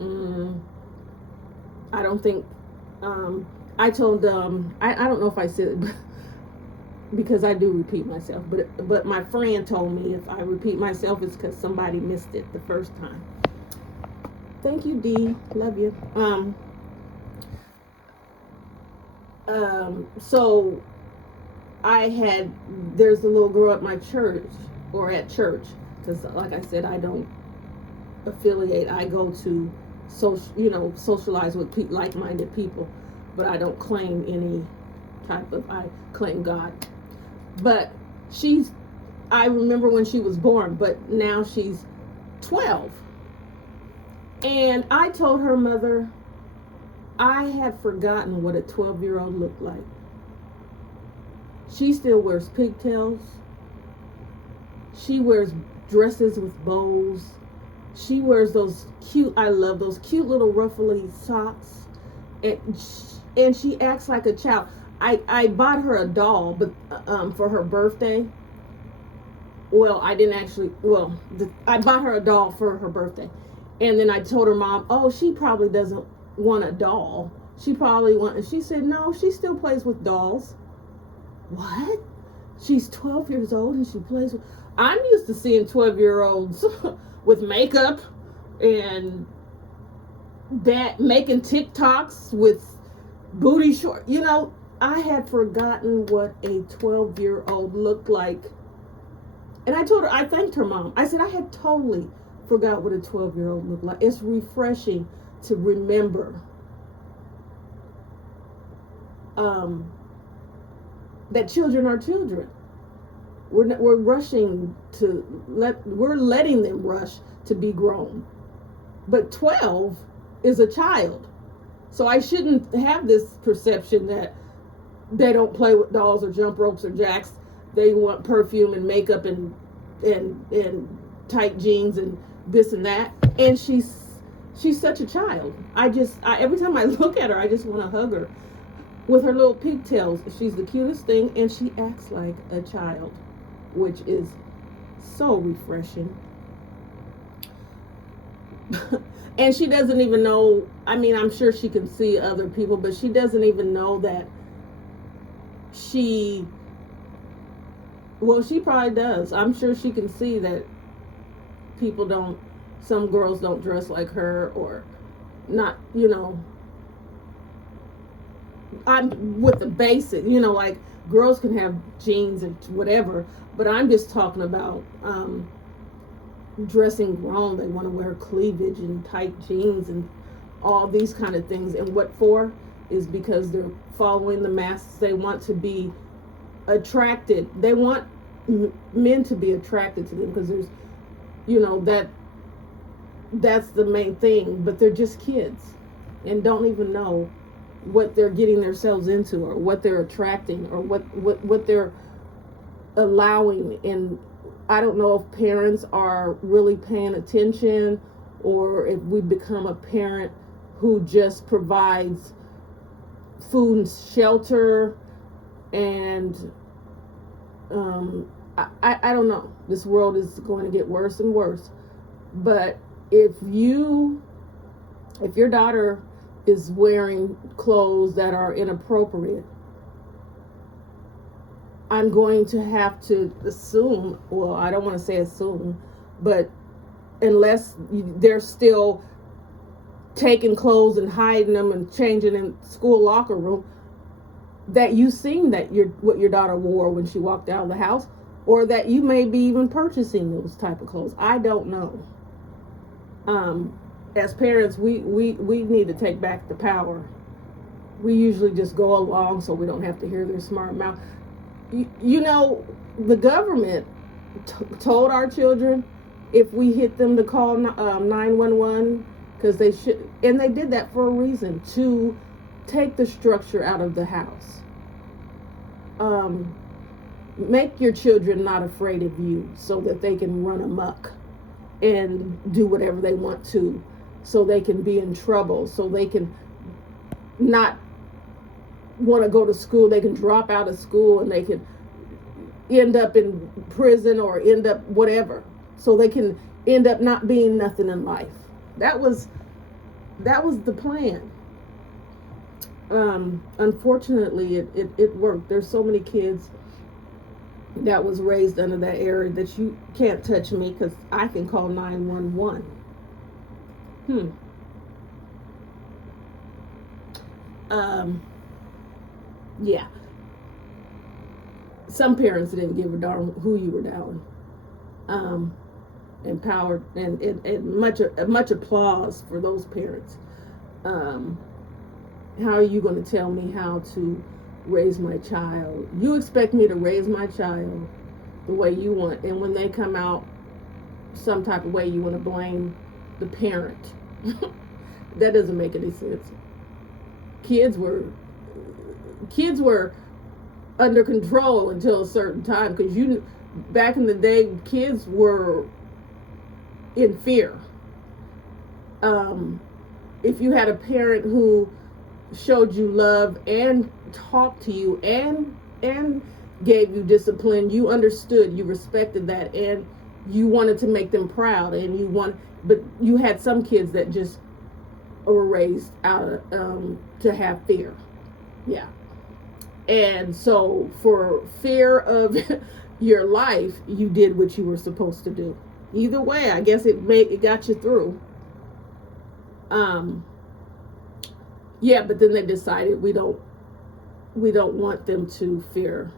I don't think. I told. I don't know if I said it, because I do repeat myself. But my friend told me if I repeat myself, it's because somebody missed it the first time. Thank you, Dee. Love you. So there's a little girl at my church, or at church, because like I said, I don't affiliate. I go to socialize with like-minded people, but I don't claim any I claim God. But I remember when she was born, but now she's 12. And I told her mother, I had forgotten what a 12-year-old looked like. She still wears pigtails. She wears dresses with bows. She wears I love those cute little ruffly socks. And she acts like a child. I bought her a doll, but for her birthday. Well, I didn't actually, I bought her a doll for her birthday. And then I told her mom, oh, she probably doesn't want a doll. She said, no, she still plays with dolls. What? She's 12 years old and she plays with... I'm used to seeing 12-year-olds with makeup and that making TikToks with booty short. I had forgotten what a 12-year-old looked like. And I thanked her mom. I said, I had totally forgot what a 12-year-old looked like. It's refreshing to remember that children are children. We're letting them rush to be grown. But 12 is a child. So I shouldn't have this perception that they don't play with dolls or jump ropes or jacks. They want perfume and makeup and tight jeans and this and that. And she's such a child. Every time I look at her, I just want to hug her. With her little pigtails, she's the cutest thing, and she acts like a child, which is so refreshing. And she doesn't even know, I'm sure she can see other people, but she doesn't even know that she probably does. I'm sure she can see that some girls don't dress like her, or not, I'm with the basic, you know, like girls can have jeans and whatever, but I'm just talking about dressing grown. They want to wear cleavage and tight jeans and all these kind of things. And what for? Is because they're following the masses. They want to be attracted. They want men to be attracted to them because there's, you know, that's the main thing. But they're just kids and don't even know what they're getting themselves into, or what they're attracting, or what they're allowing. And I don't know if parents are really paying attention, or if we become a parent who just provides food and shelter. And I don't know. This world is going to get worse and worse. But if your daughter is wearing clothes that are inappropriate, I'm going to have to assume, well, I don't want to say assume, but unless they're still taking clothes and hiding them and changing in school locker room, that you seen that what your daughter wore when she walked out of the house, or that you may be even purchasing those type of clothes. I don't know. As parents, we need to take back the power. We usually just go along so we don't have to hear their smart mouth. You know, the government told our children if we hit them to call 911, because they should, and they did that for a reason, to take the structure out of the house. Make your children not afraid of you so that they can run amok and do whatever they want to, so they can be in trouble, so they can not want to go to school. They can drop out of school and they can end up in prison or end up whatever, so they can end up not being nothing in life. That was the plan. Unfortunately, it worked. There's so many kids that was raised under that era that you can't touch me because I can call 911. Yeah. Some parents didn't give a darn who you were down. Empowered and much applause for those parents. How are you going to tell me how to raise my child? You expect me to raise my child the way you want, and when they come out some type of way, you want to blame the parent. That doesn't make any sense. Kids were under control until a certain time, because back in the day, kids were in fear. If you had a parent who showed you love and talked to you and gave you discipline, you understood, you respected that, and you wanted to make them proud, but you had some kids that just were raised out of, to have fear. Yeah. And so for fear of your life, you did what you were supposed to do. Either way, I guess it got you through. Yeah, but then they decided we don't want them to fear.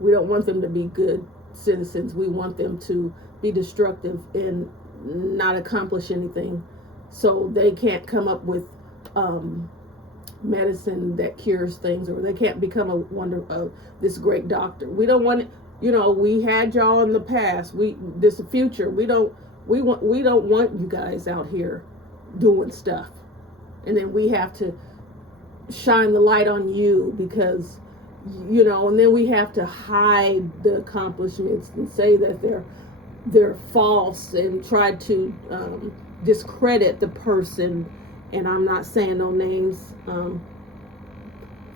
We don't want them to be good citizens. We want them to be destructive and not accomplish anything. So they can't come up with medicine that cures things, or they can't become this great doctor. We don't want it. You know, we had y'all in the past. This the future. We don't want you guys out here doing stuff, and then we have to shine the light on you because, you know, and then we have to hide the accomplishments and say that they're false and try to discredit the person. And I'm not saying no names.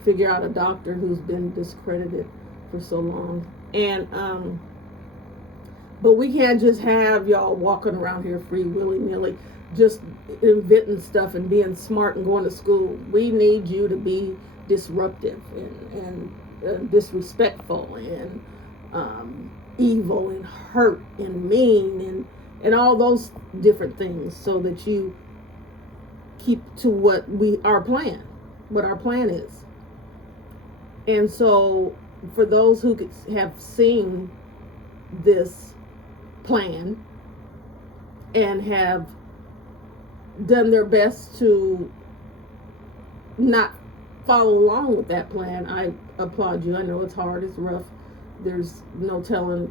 Figure out a doctor who's been discredited for so long. And but we can't just have y'all walking around here free willy-nilly, just inventing stuff and being smart and going to school. We need you to be disruptive and disrespectful and evil and hurt and mean and all those different things, so that you keep to what our plan is. And so for those who have seen this plan and have done their best to not follow along with that plan, I applaud you. I know it's hard, it's rough. There's no telling,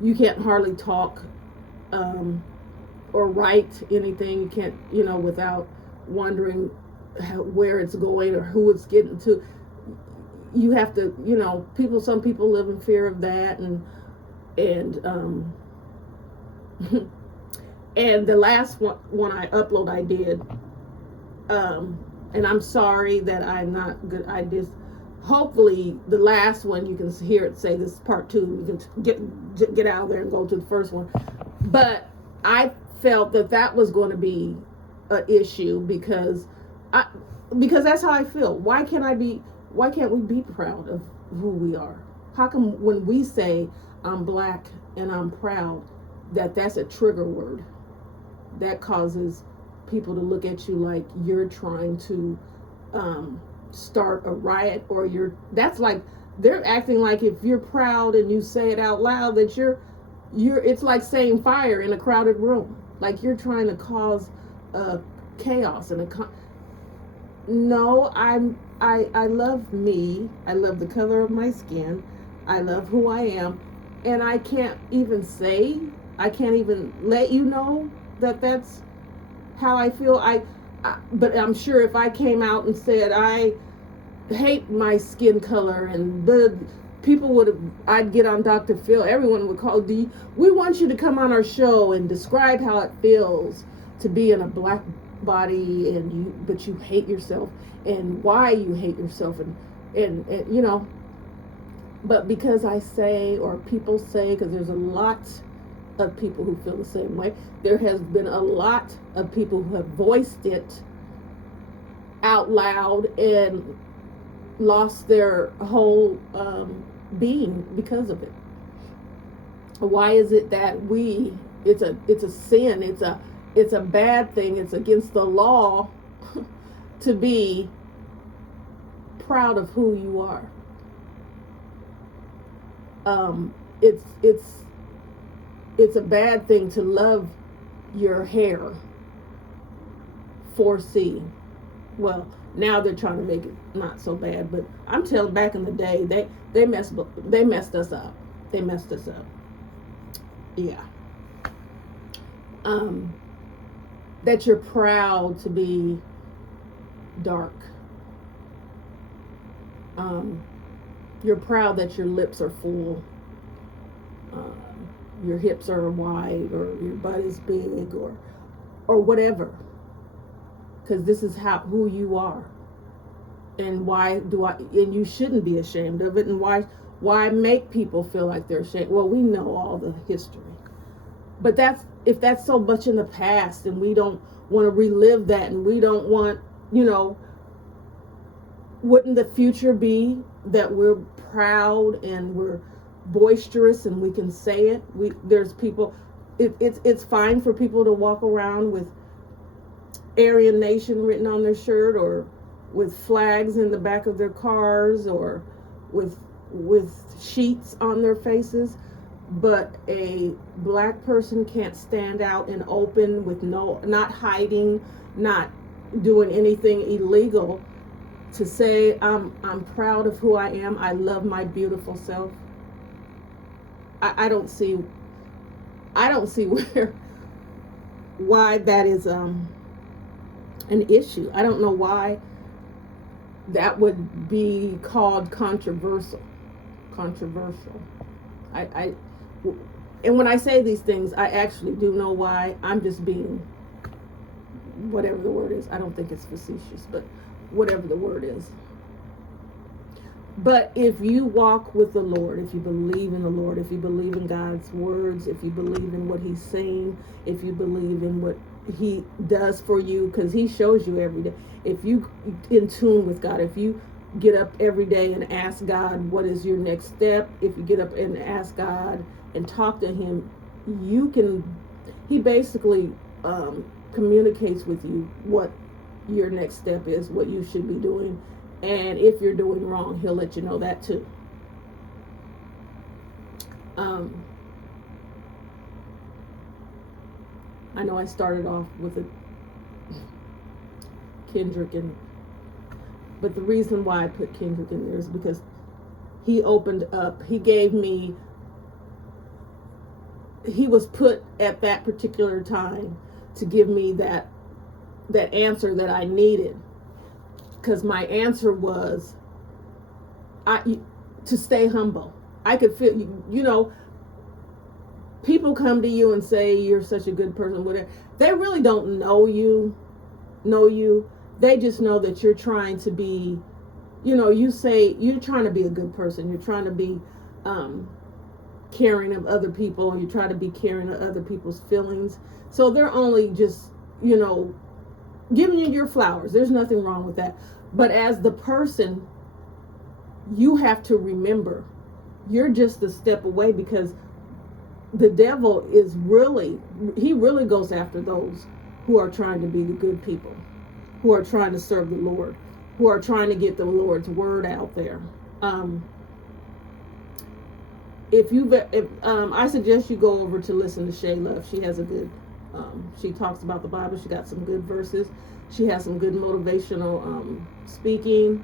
you can't hardly talk or write anything. You can't, without wondering where it's going or who it's getting to. You have to, some people live in fear of that, and and the last one I did, and I'm sorry that I'm not good. I just, hopefully the last one you can hear it say this is part 2. You can get out of there and go to the first one. But I felt that was going to be an issue because that's how I feel. Why can't we be proud of who we are? How come when we say I'm black and I'm proud, that's a trigger word that causes people to look at you like you're trying to start a riot, or that's like they're acting like if you're proud and you say it out loud that you're it's like saying fire in a crowded room, like you're trying to cause chaos and no. I love me. I love the color of my skin. I love who I am, and I can't even let you know that that's how I feel. But I'm sure if I came out and said I hate my skin color, and the people I'd get on Dr. Phil, everyone would call, we want you to come on our show and describe how it feels to be in a black body, but you hate yourself, and why you hate yourself, and but because I say, or people say, because there's a lot of people who feel the same way. There has been a lot of people who have voiced it out loud and lost their whole being because of it. Why is it that it's a sin, it's a bad thing, it's against the law to be proud of who you are? It's a bad thing to love your hair. 4C. Well, now they're trying to make it not so bad, but I'm telling, back in the day, they messed us up. They messed us up. Yeah. That you're proud to be dark. You're proud that your lips are full. Your hips are wide, or your butt is big, or whatever. Because this is who you are. And and you shouldn't be ashamed of it. And why make people feel like they're ashamed? Well, we know all the history. But if that's so much in the past, and we don't want to relive that, and we don't want, wouldn't the future be that we're proud and we're boisterous and we can say it? There's people, it's fine for people to walk around with Aryan Nation written on their shirt, or with flags in the back of their cars, or with sheets on their faces, but a black person can't stand out in open with not hiding, not doing anything illegal, to say I'm proud of who I am. I love my beautiful self. I don't see why that is an issue. I don't know why that would be called controversial. And when I say these things, I actually do know why. I'm just being, whatever the word is. I don't think it's facetious, but whatever the word is. But if you walk with the Lord, if you believe in the Lord, if you believe in God's words, if you believe in what He's saying, if you believe in what He does for you, because He shows you every day. If you in tune with God, if you get up every day and ask God, what is your next step? If you get up and ask God and talk to Him, He basically communicates with you what your next step is, what you should be doing, And if you're doing wrong, he'll let you know that too. I know I started off with a Kendrick, but the reason why I put Kendrick in there is because he opened up. He gave me. He was put at that particular time to give me that answer that I needed, because my answer was to stay humble. I could feel, people come to you and say you're such a good person, whatever. They really don't know you. They just know that you're trying to be, you say you're trying to be a good person. You're trying to be caring of other people, and you try to be caring of other people's feelings. So they're only just, giving you your flowers. There's nothing wrong with that. But as the person, you have to remember you're just a step away, because the devil he really goes after those who are trying to be the good people, who are trying to serve the Lord, who are trying to get the Lord's word out there. I suggest you go over to listen to Shay Love. She has a good, she talks about the Bible. She got some good verses. She has some good motivational speaking.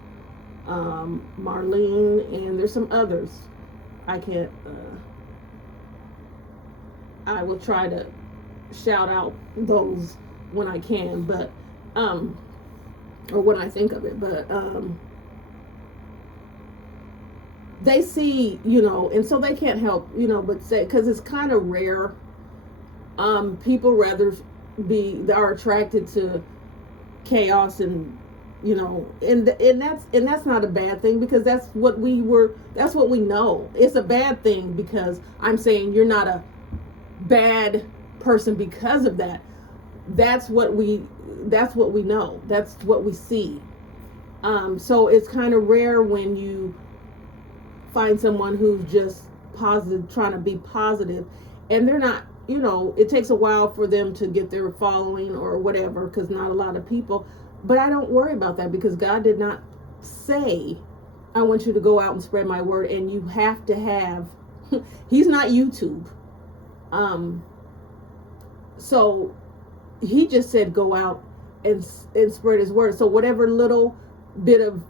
Marlene, and there's some others. I can't, I will try to shout out those when I can, but, or when I think of it, but, they see, and so they can't help, but say, because it's kind of rare. People rather are attracted to chaos, and and that's not a bad thing, because that's what we know. It's a bad thing because I'm saying you're not a bad person because of that. That's what we know. That's what we see. So it's kind of rare when you find someone who's just positive, trying to be positive, and they're not, it takes a while for them to get their following or whatever, because not a lot of people. But I don't worry about that, because God did not say, I want you to go out and spread my word, and you have to have, he's not YouTube. So he just said, go out and spread his word. So whatever little bit of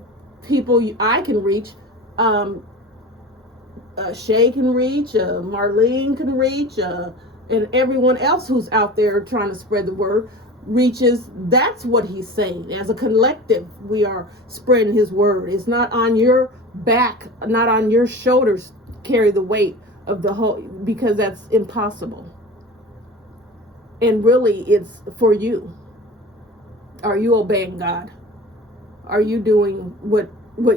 people I can reach, Shay can reach, Marlene can reach, and everyone else who's out there trying to spread the word reaches. That's what he's saying. As a collective, we are spreading his word. It's not on your back, not on your shoulders, carry the weight of the whole, because that's impossible. And really, it's for you. Are you obeying God? Are you doing what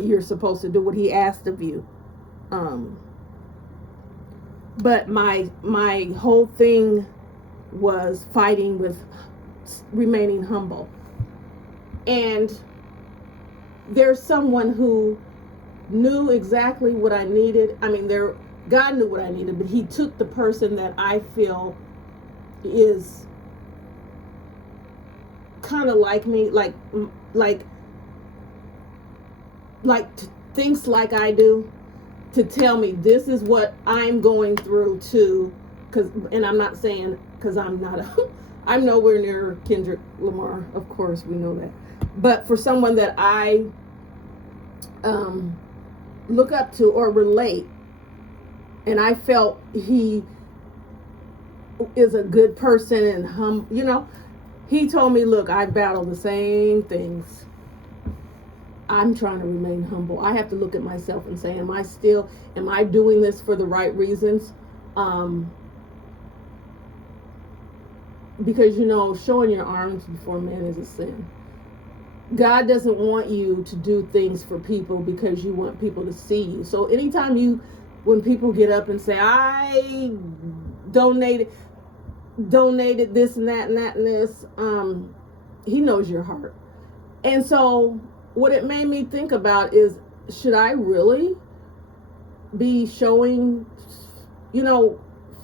you're supposed to do, what he asked of you? But my whole thing was fighting with remaining humble. And there's someone who knew exactly what I needed. I mean, God knew what I needed, but he took the person that I feel is kind of like me, like thinks like I do, to tell me this is what I'm going through too. And I'm not saying, because I'm nowhere near Kendrick Lamar, of course we know that, but for someone that I look up to or relate, and I felt he is a good person and he told me, look, I battle the same things. I'm trying to remain humble. I have to look at myself and say, am I doing this for the right reasons? Because, showing your arms before men is a sin. God doesn't want you to do things for people because you want people to see you. So anytime when people get up and say, I donated this and that and that and this, he knows your heart. And so what it made me think about is, should I really be showing,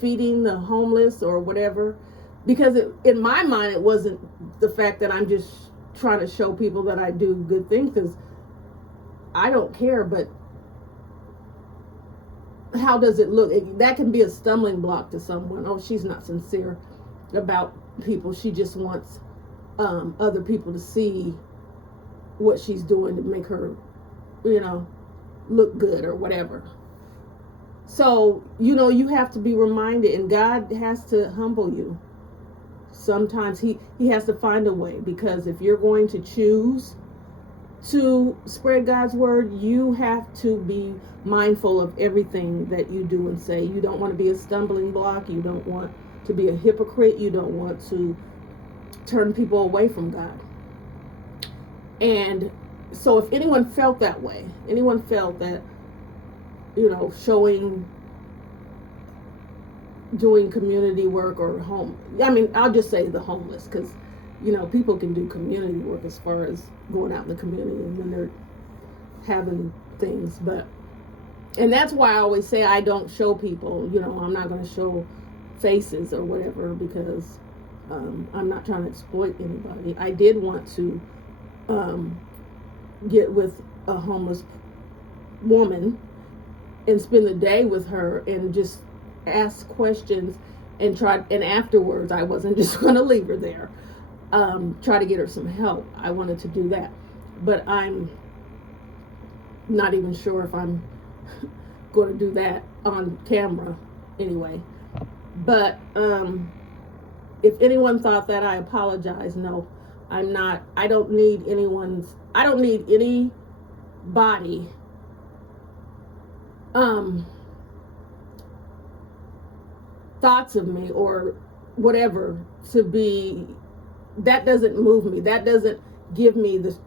feeding the homeless or whatever? Because in my mind, it wasn't the fact that I'm just trying to show people that I do good things, because I don't care, but how does it look? That can be a stumbling block to someone. Oh, she's not sincere about people. She just wants other people to see what she's doing to make her, look good or whatever. So, you have to be reminded, and God has to humble you. Sometimes he has to find a way, because if you're going to choose to spread God's word, you have to be mindful of everything that you do and say. You don't want to be a stumbling block. You don't want to be a hypocrite. You don't want to turn people away from God. And so if anyone felt that way, anyone felt that, doing community work or I'll just say the homeless, because people can do community work as far as going out in the community and when they're having things, and that's why I always say I don't show people, I'm not going to show faces or whatever, because I'm not trying to exploit anybody. I did want to get with a homeless woman and spend the day with her and just ask questions and afterwards I wasn't just going to leave her there. Try to get her some help. I wanted to do that, but I'm not even sure if I'm going to do that on camera anyway. But if anyone thought that, I apologize. No, I'm not. I don't need anybody thoughts of me or whatever to be. That doesn't move me. That doesn't give me the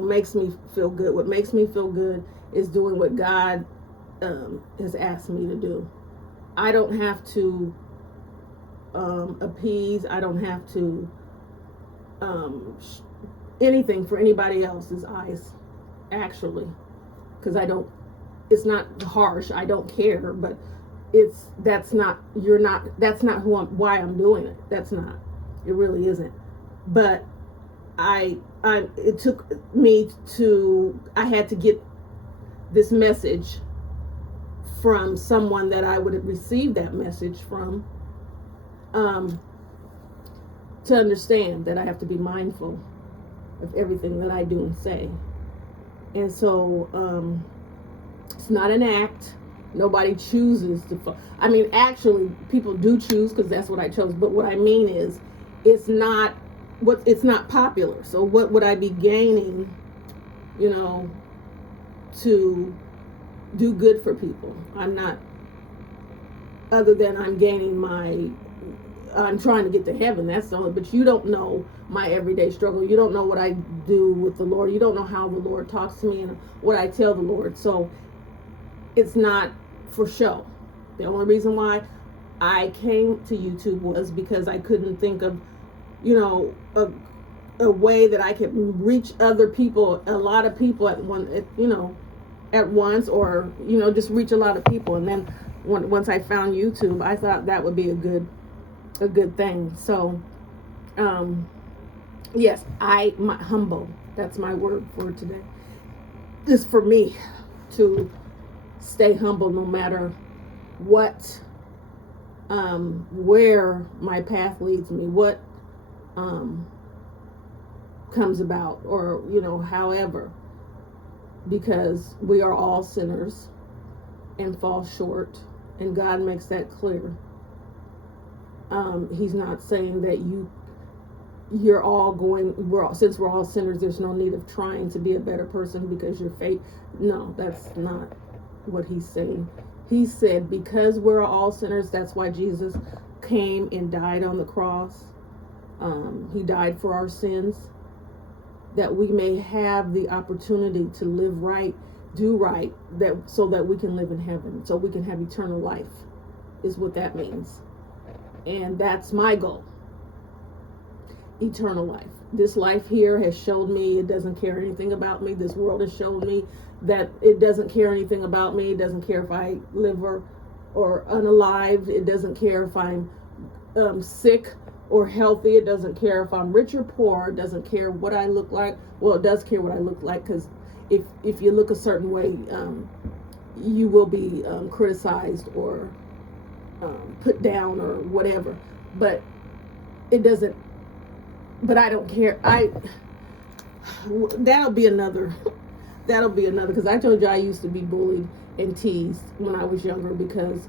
makes me feel good. What makes me feel good is doing what God has asked me to do. I don't have to appease. I don't have to anything for anybody else's eyes, actually, because it's not harsh. I don't care, but that's not why I'm doing it. That's not. It really isn't. But it took me I had to get this message from someone that I would have received that message from, to understand that I have to be mindful of everything that I do and say. And so it's not an act. Nobody chooses to actually people do choose, because that's what I chose, but what I mean is it's not popular. So what would I be gaining, to do good for people? I'm not, other than I'm trying to get to heaven. That's the only, but you don't know my everyday struggle. You don't know what I do with the Lord. You don't know how the Lord talks to me and what I tell the Lord. So it's not for show. The only reason why I came to YouTube was because I couldn't think of, a way that I could reach other people, a lot of people at once, or, just reach a lot of people. And then once I found YouTube, I thought that would be a good thing. So, yes, humble, that's my word for today. Just for me to stay humble no matter what, where my path leads me, what comes about, or however, because we are all sinners and fall short, and God makes that clear. He's not saying that since we're all sinners, there's no need of trying to be a better person because you're fake. No, that's not what he's saying. He said because we're all sinners, that's why Jesus came and died on the cross. He died for our sins, that we may have the opportunity to live right, do right, so that we can live in heaven, so we can have eternal life, is what that means. And that's my goal. Eternal life. This life here has showed me it doesn't care anything about me. This world has shown me that it doesn't care anything about me. It doesn't care if I live or unalive. It doesn't care if I'm sick or healthy. It doesn't care if I'm rich or poor. It doesn't care what I look like. Well, it does care what I look like, because if you look a certain way, you will be criticized or put down or whatever. But it doesn't. But I don't care. That'll be another. That'll be another, because I told you I used to be bullied and teased when I was younger, because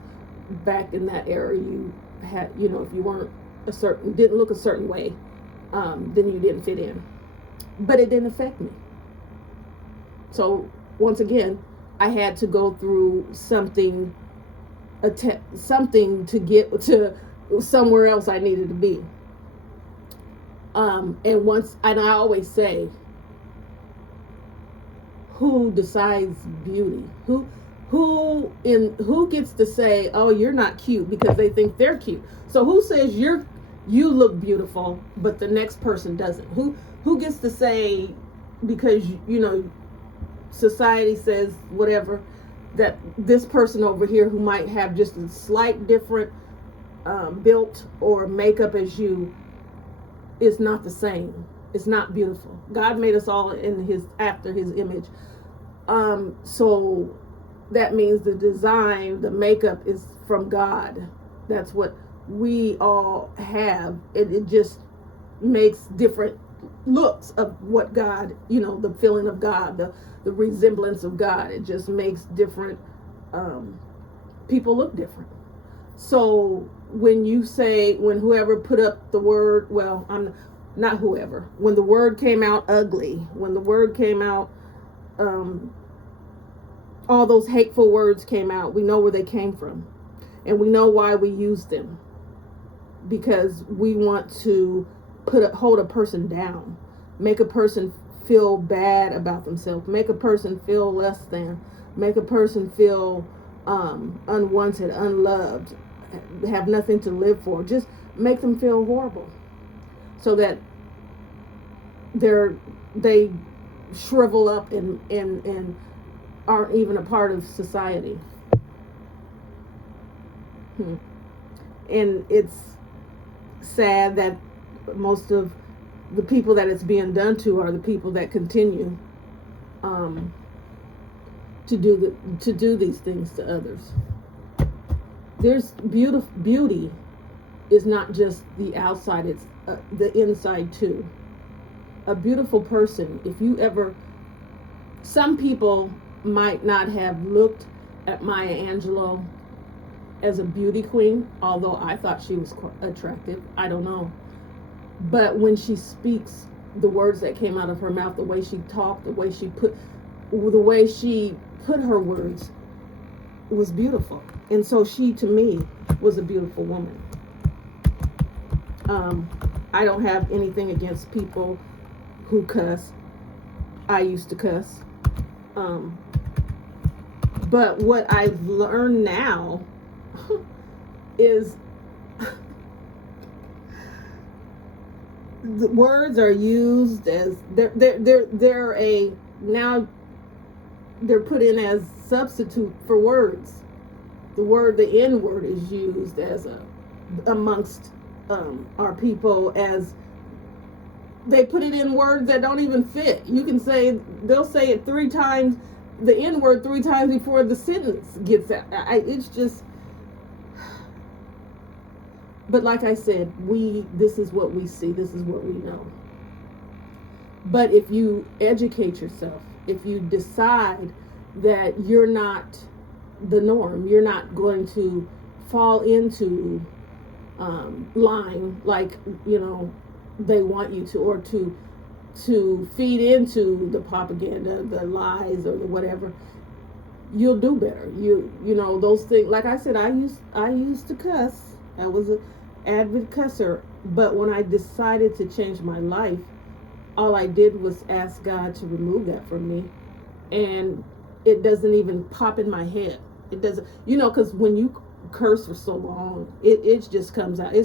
back in that era you had, if you weren't didn't look a certain way, then you didn't fit in. But it didn't affect me. So once again, I had to go through something to get to somewhere else I needed to be. And I always say, who decides beauty? Who gets to say, oh, you're not cute, because they think they're cute? So who says you look beautiful, but the next person doesn't? Who gets to say, because society says whatever, that this person over here who might have just a slight different built or makeup as you is not the same? It's not beautiful. God made us all after his image. So that means the design, the makeup is from God. That's what we all have. It just makes different looks of what God, the feeling of God, the resemblance of God. It just makes different people look different. So when whoever put up the word, well, I'm not whoever, when the word came out ugly, when the word came out, all those hateful words came out, we know where they came from, and we know why we use them, because we want to hold a person down, make a person feel bad about themselves, make a person feel less than, make a person feel unwanted, unloved, have nothing to live for, just make them feel horrible, so that they shrivel up and aren't even a part of society. And it's sad that most of the people that it's being done to are the people that continue to do these things to others. There's beauty is not just the outside, it's the inside too. A beautiful person, some people might not have looked at Maya Angelou as a beauty queen, although I thought she was attractive. I don't know. But when she speaks, the words that came out of her mouth, the way she talked, the way she put her words was beautiful. And so she, to me, was a beautiful woman. I don't have anything against people who cuss. I used to cuss. But what I've learned now is the words are used as they're put in as substitute for words. The N word is used as amongst our people, as they put it in words that don't even fit. They'll say it 3 times, the N word 3 times before the sentence gets out. It's just, but like I said, this is what we see, this is what we know. But if you educate yourself, if you decide that you're not the norm, you're not going to fall into lying like they want you to, or to feed into the propaganda, the lies, or the whatever, you'll do better. Those things, like I said, I used to cuss. I was an avid cusser, but when I decided to change my life, all I did was ask God to remove that from me, and it doesn't even pop in my head. It doesn't, because when you curse for so long, it just comes out.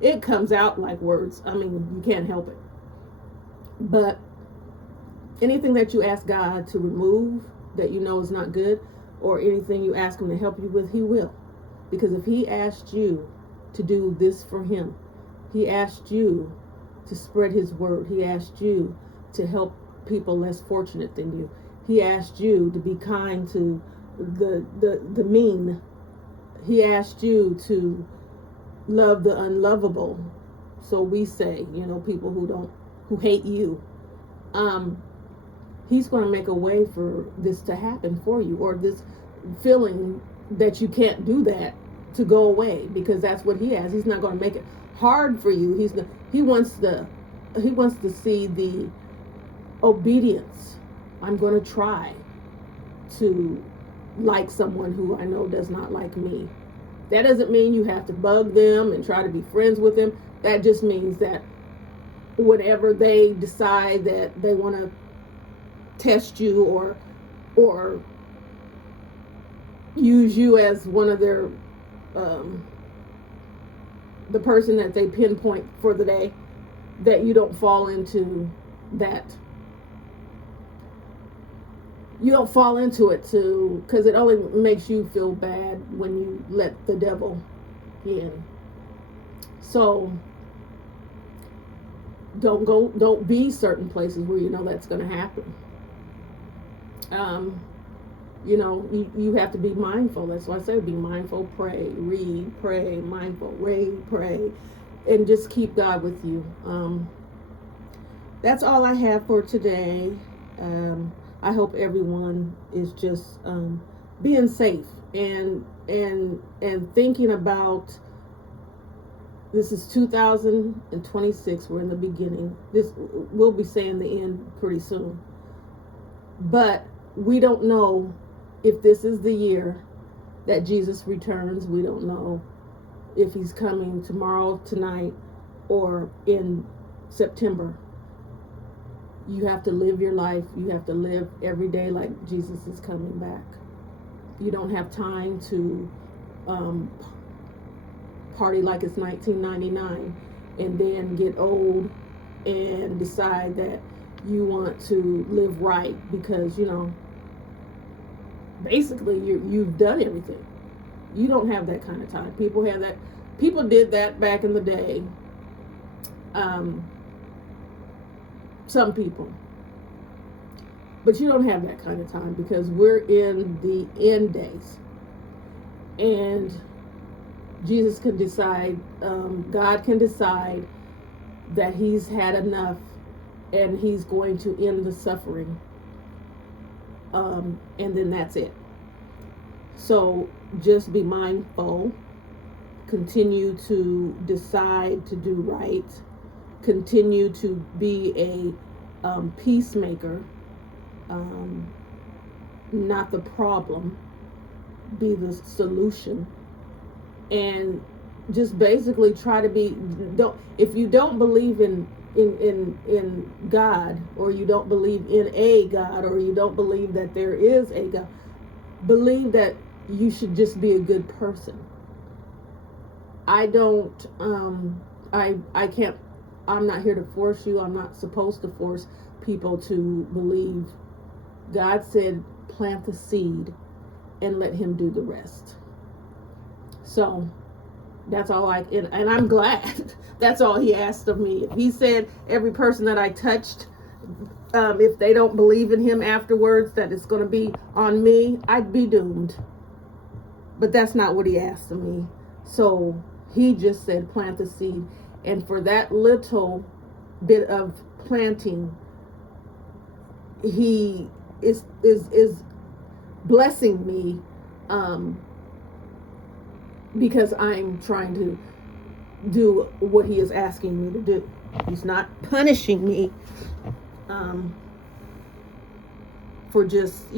It comes out like words. I mean, you can't help it. But anything that you ask God to remove that is not good, or anything you ask him to help you with, he will. Because if he asked you to do this for him, he asked you to spread his word, he asked you to help people less fortunate than you, He asked you to be kind to the mean. He asked you to love the unlovable. So we say, people who hate you. He's going to make a way for this to happen for you, or this feeling that you can't do that to go away, because that's what he has. He's not going to make it hard for you. He wants to see the obedience. I'm going to try to like someone who I know does not like me. That doesn't mean you have to bug them and try to be friends with them. That just means that whenever they decide that they want to test you or use you as one of their the person that they pinpoint for the day, that you don't fall into that. You don't fall into it because it only makes you feel bad when you let the devil in. So don't be certain places where you know that's going to happen. You have to be mindful. That's why I say be mindful, pray, read, pray, mindful, read, pray, and just keep God with you. That's all I have for today. I hope everyone is just being safe and thinking about, this is 2026. We're in the beginning. We'll be saying the end pretty soon. But we don't know if this is the year that Jesus returns. We don't know if he's coming tomorrow, tonight, or in September. You have to live your life. You have to live every day like Jesus is coming back. You don't have time to party like it's 1999 and then get old and decide that you want to live right because, basically you've done everything. You don't have that kind of time. People have that. People did that back in the day. Some people. But you don't have that kind of time because we're in the end days. And Jesus can decide, God can decide that he's had enough and he's going to end the suffering. And then that's it. So just be mindful. Continue to decide to do right. Continue to be a peacemaker, not the problem. Be the solution. And just basically try to be, if you don't believe in God, or you don't believe in a God, or you don't believe that there is a God, believe that you should just be a good person. I can't, I'm not here to force you. I'm not supposed to force people to believe. God said, plant the seed and let him do the rest. So that's all and I'm glad that's all he asked of me. If he said every person that I touched, if they don't believe in him afterwards, that it's going to be on me, I'd be doomed. But that's not what he asked of me. So he just said, plant the seed. And for that little bit of planting, he is blessing me, because I'm trying to do what he is asking me to do. He's not punishing me for just,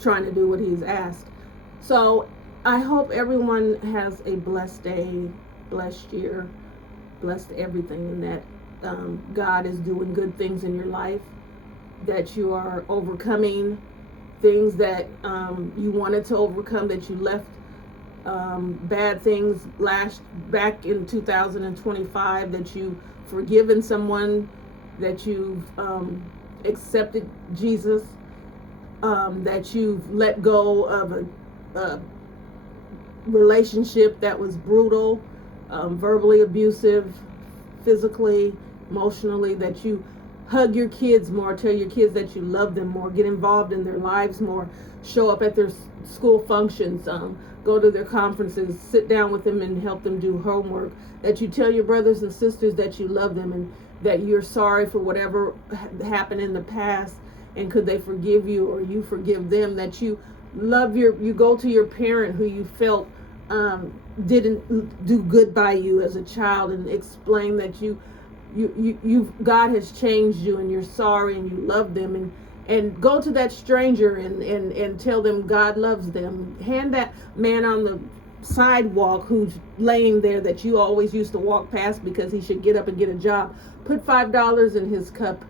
trying to do what he's asked. So I hope everyone has a blessed day, blessed year, blessed everything, and that God is doing good things in your life, that you are overcoming things that you wanted to overcome, that you left bad things back in 2025, that you've forgiven someone, that you've accepted Jesus, that you've let go of a relationship that was brutal, verbally abusive, physically, emotionally, that you Hug your kids more. Tell your kids that you love them more. Get involved in their lives more. Show up at their school functions. Go to their conferences. Sit down with them and help them do homework. That you tell your brothers and sisters that you love them and that you're sorry for whatever happened in the past, and could they forgive you or you forgive them. That you love you go to your parent who you felt didn't do good by you as a child, and explain that God has changed you and you're sorry and you love them, and go to that stranger and tell them God loves them. Hand that man on the sidewalk who's laying there that you always used to walk past because he should get up and get a job. Put $5 in his cup.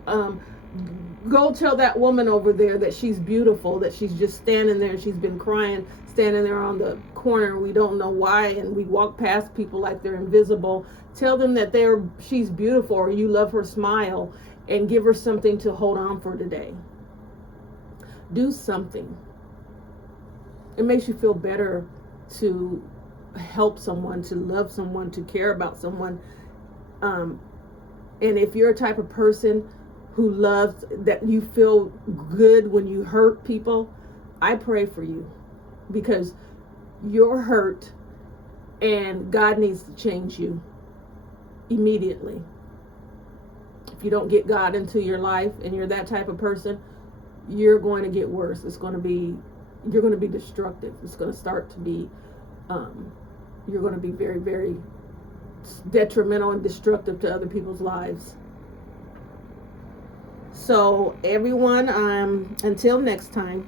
Go tell that woman over there that she's beautiful, that she's just standing there and she's been crying, standing there on the corner. We don't know why, and we walk past people like they're invisible. Tell them that she's beautiful, or you love her smile, and give her something to hold on for today. Do something. It makes you feel better to help someone, to love someone, to care about someone. And if you're a type of person who loves, that you feel good when you hurt people, I pray for you, because you're hurt and God needs to change you immediately. If you don't get God into your life and you're that type of person, you're going to get worse. You're going to be destructive. It's going to start to be, you're going to be very, very detrimental and destructive to other people's lives. So everyone, until next time.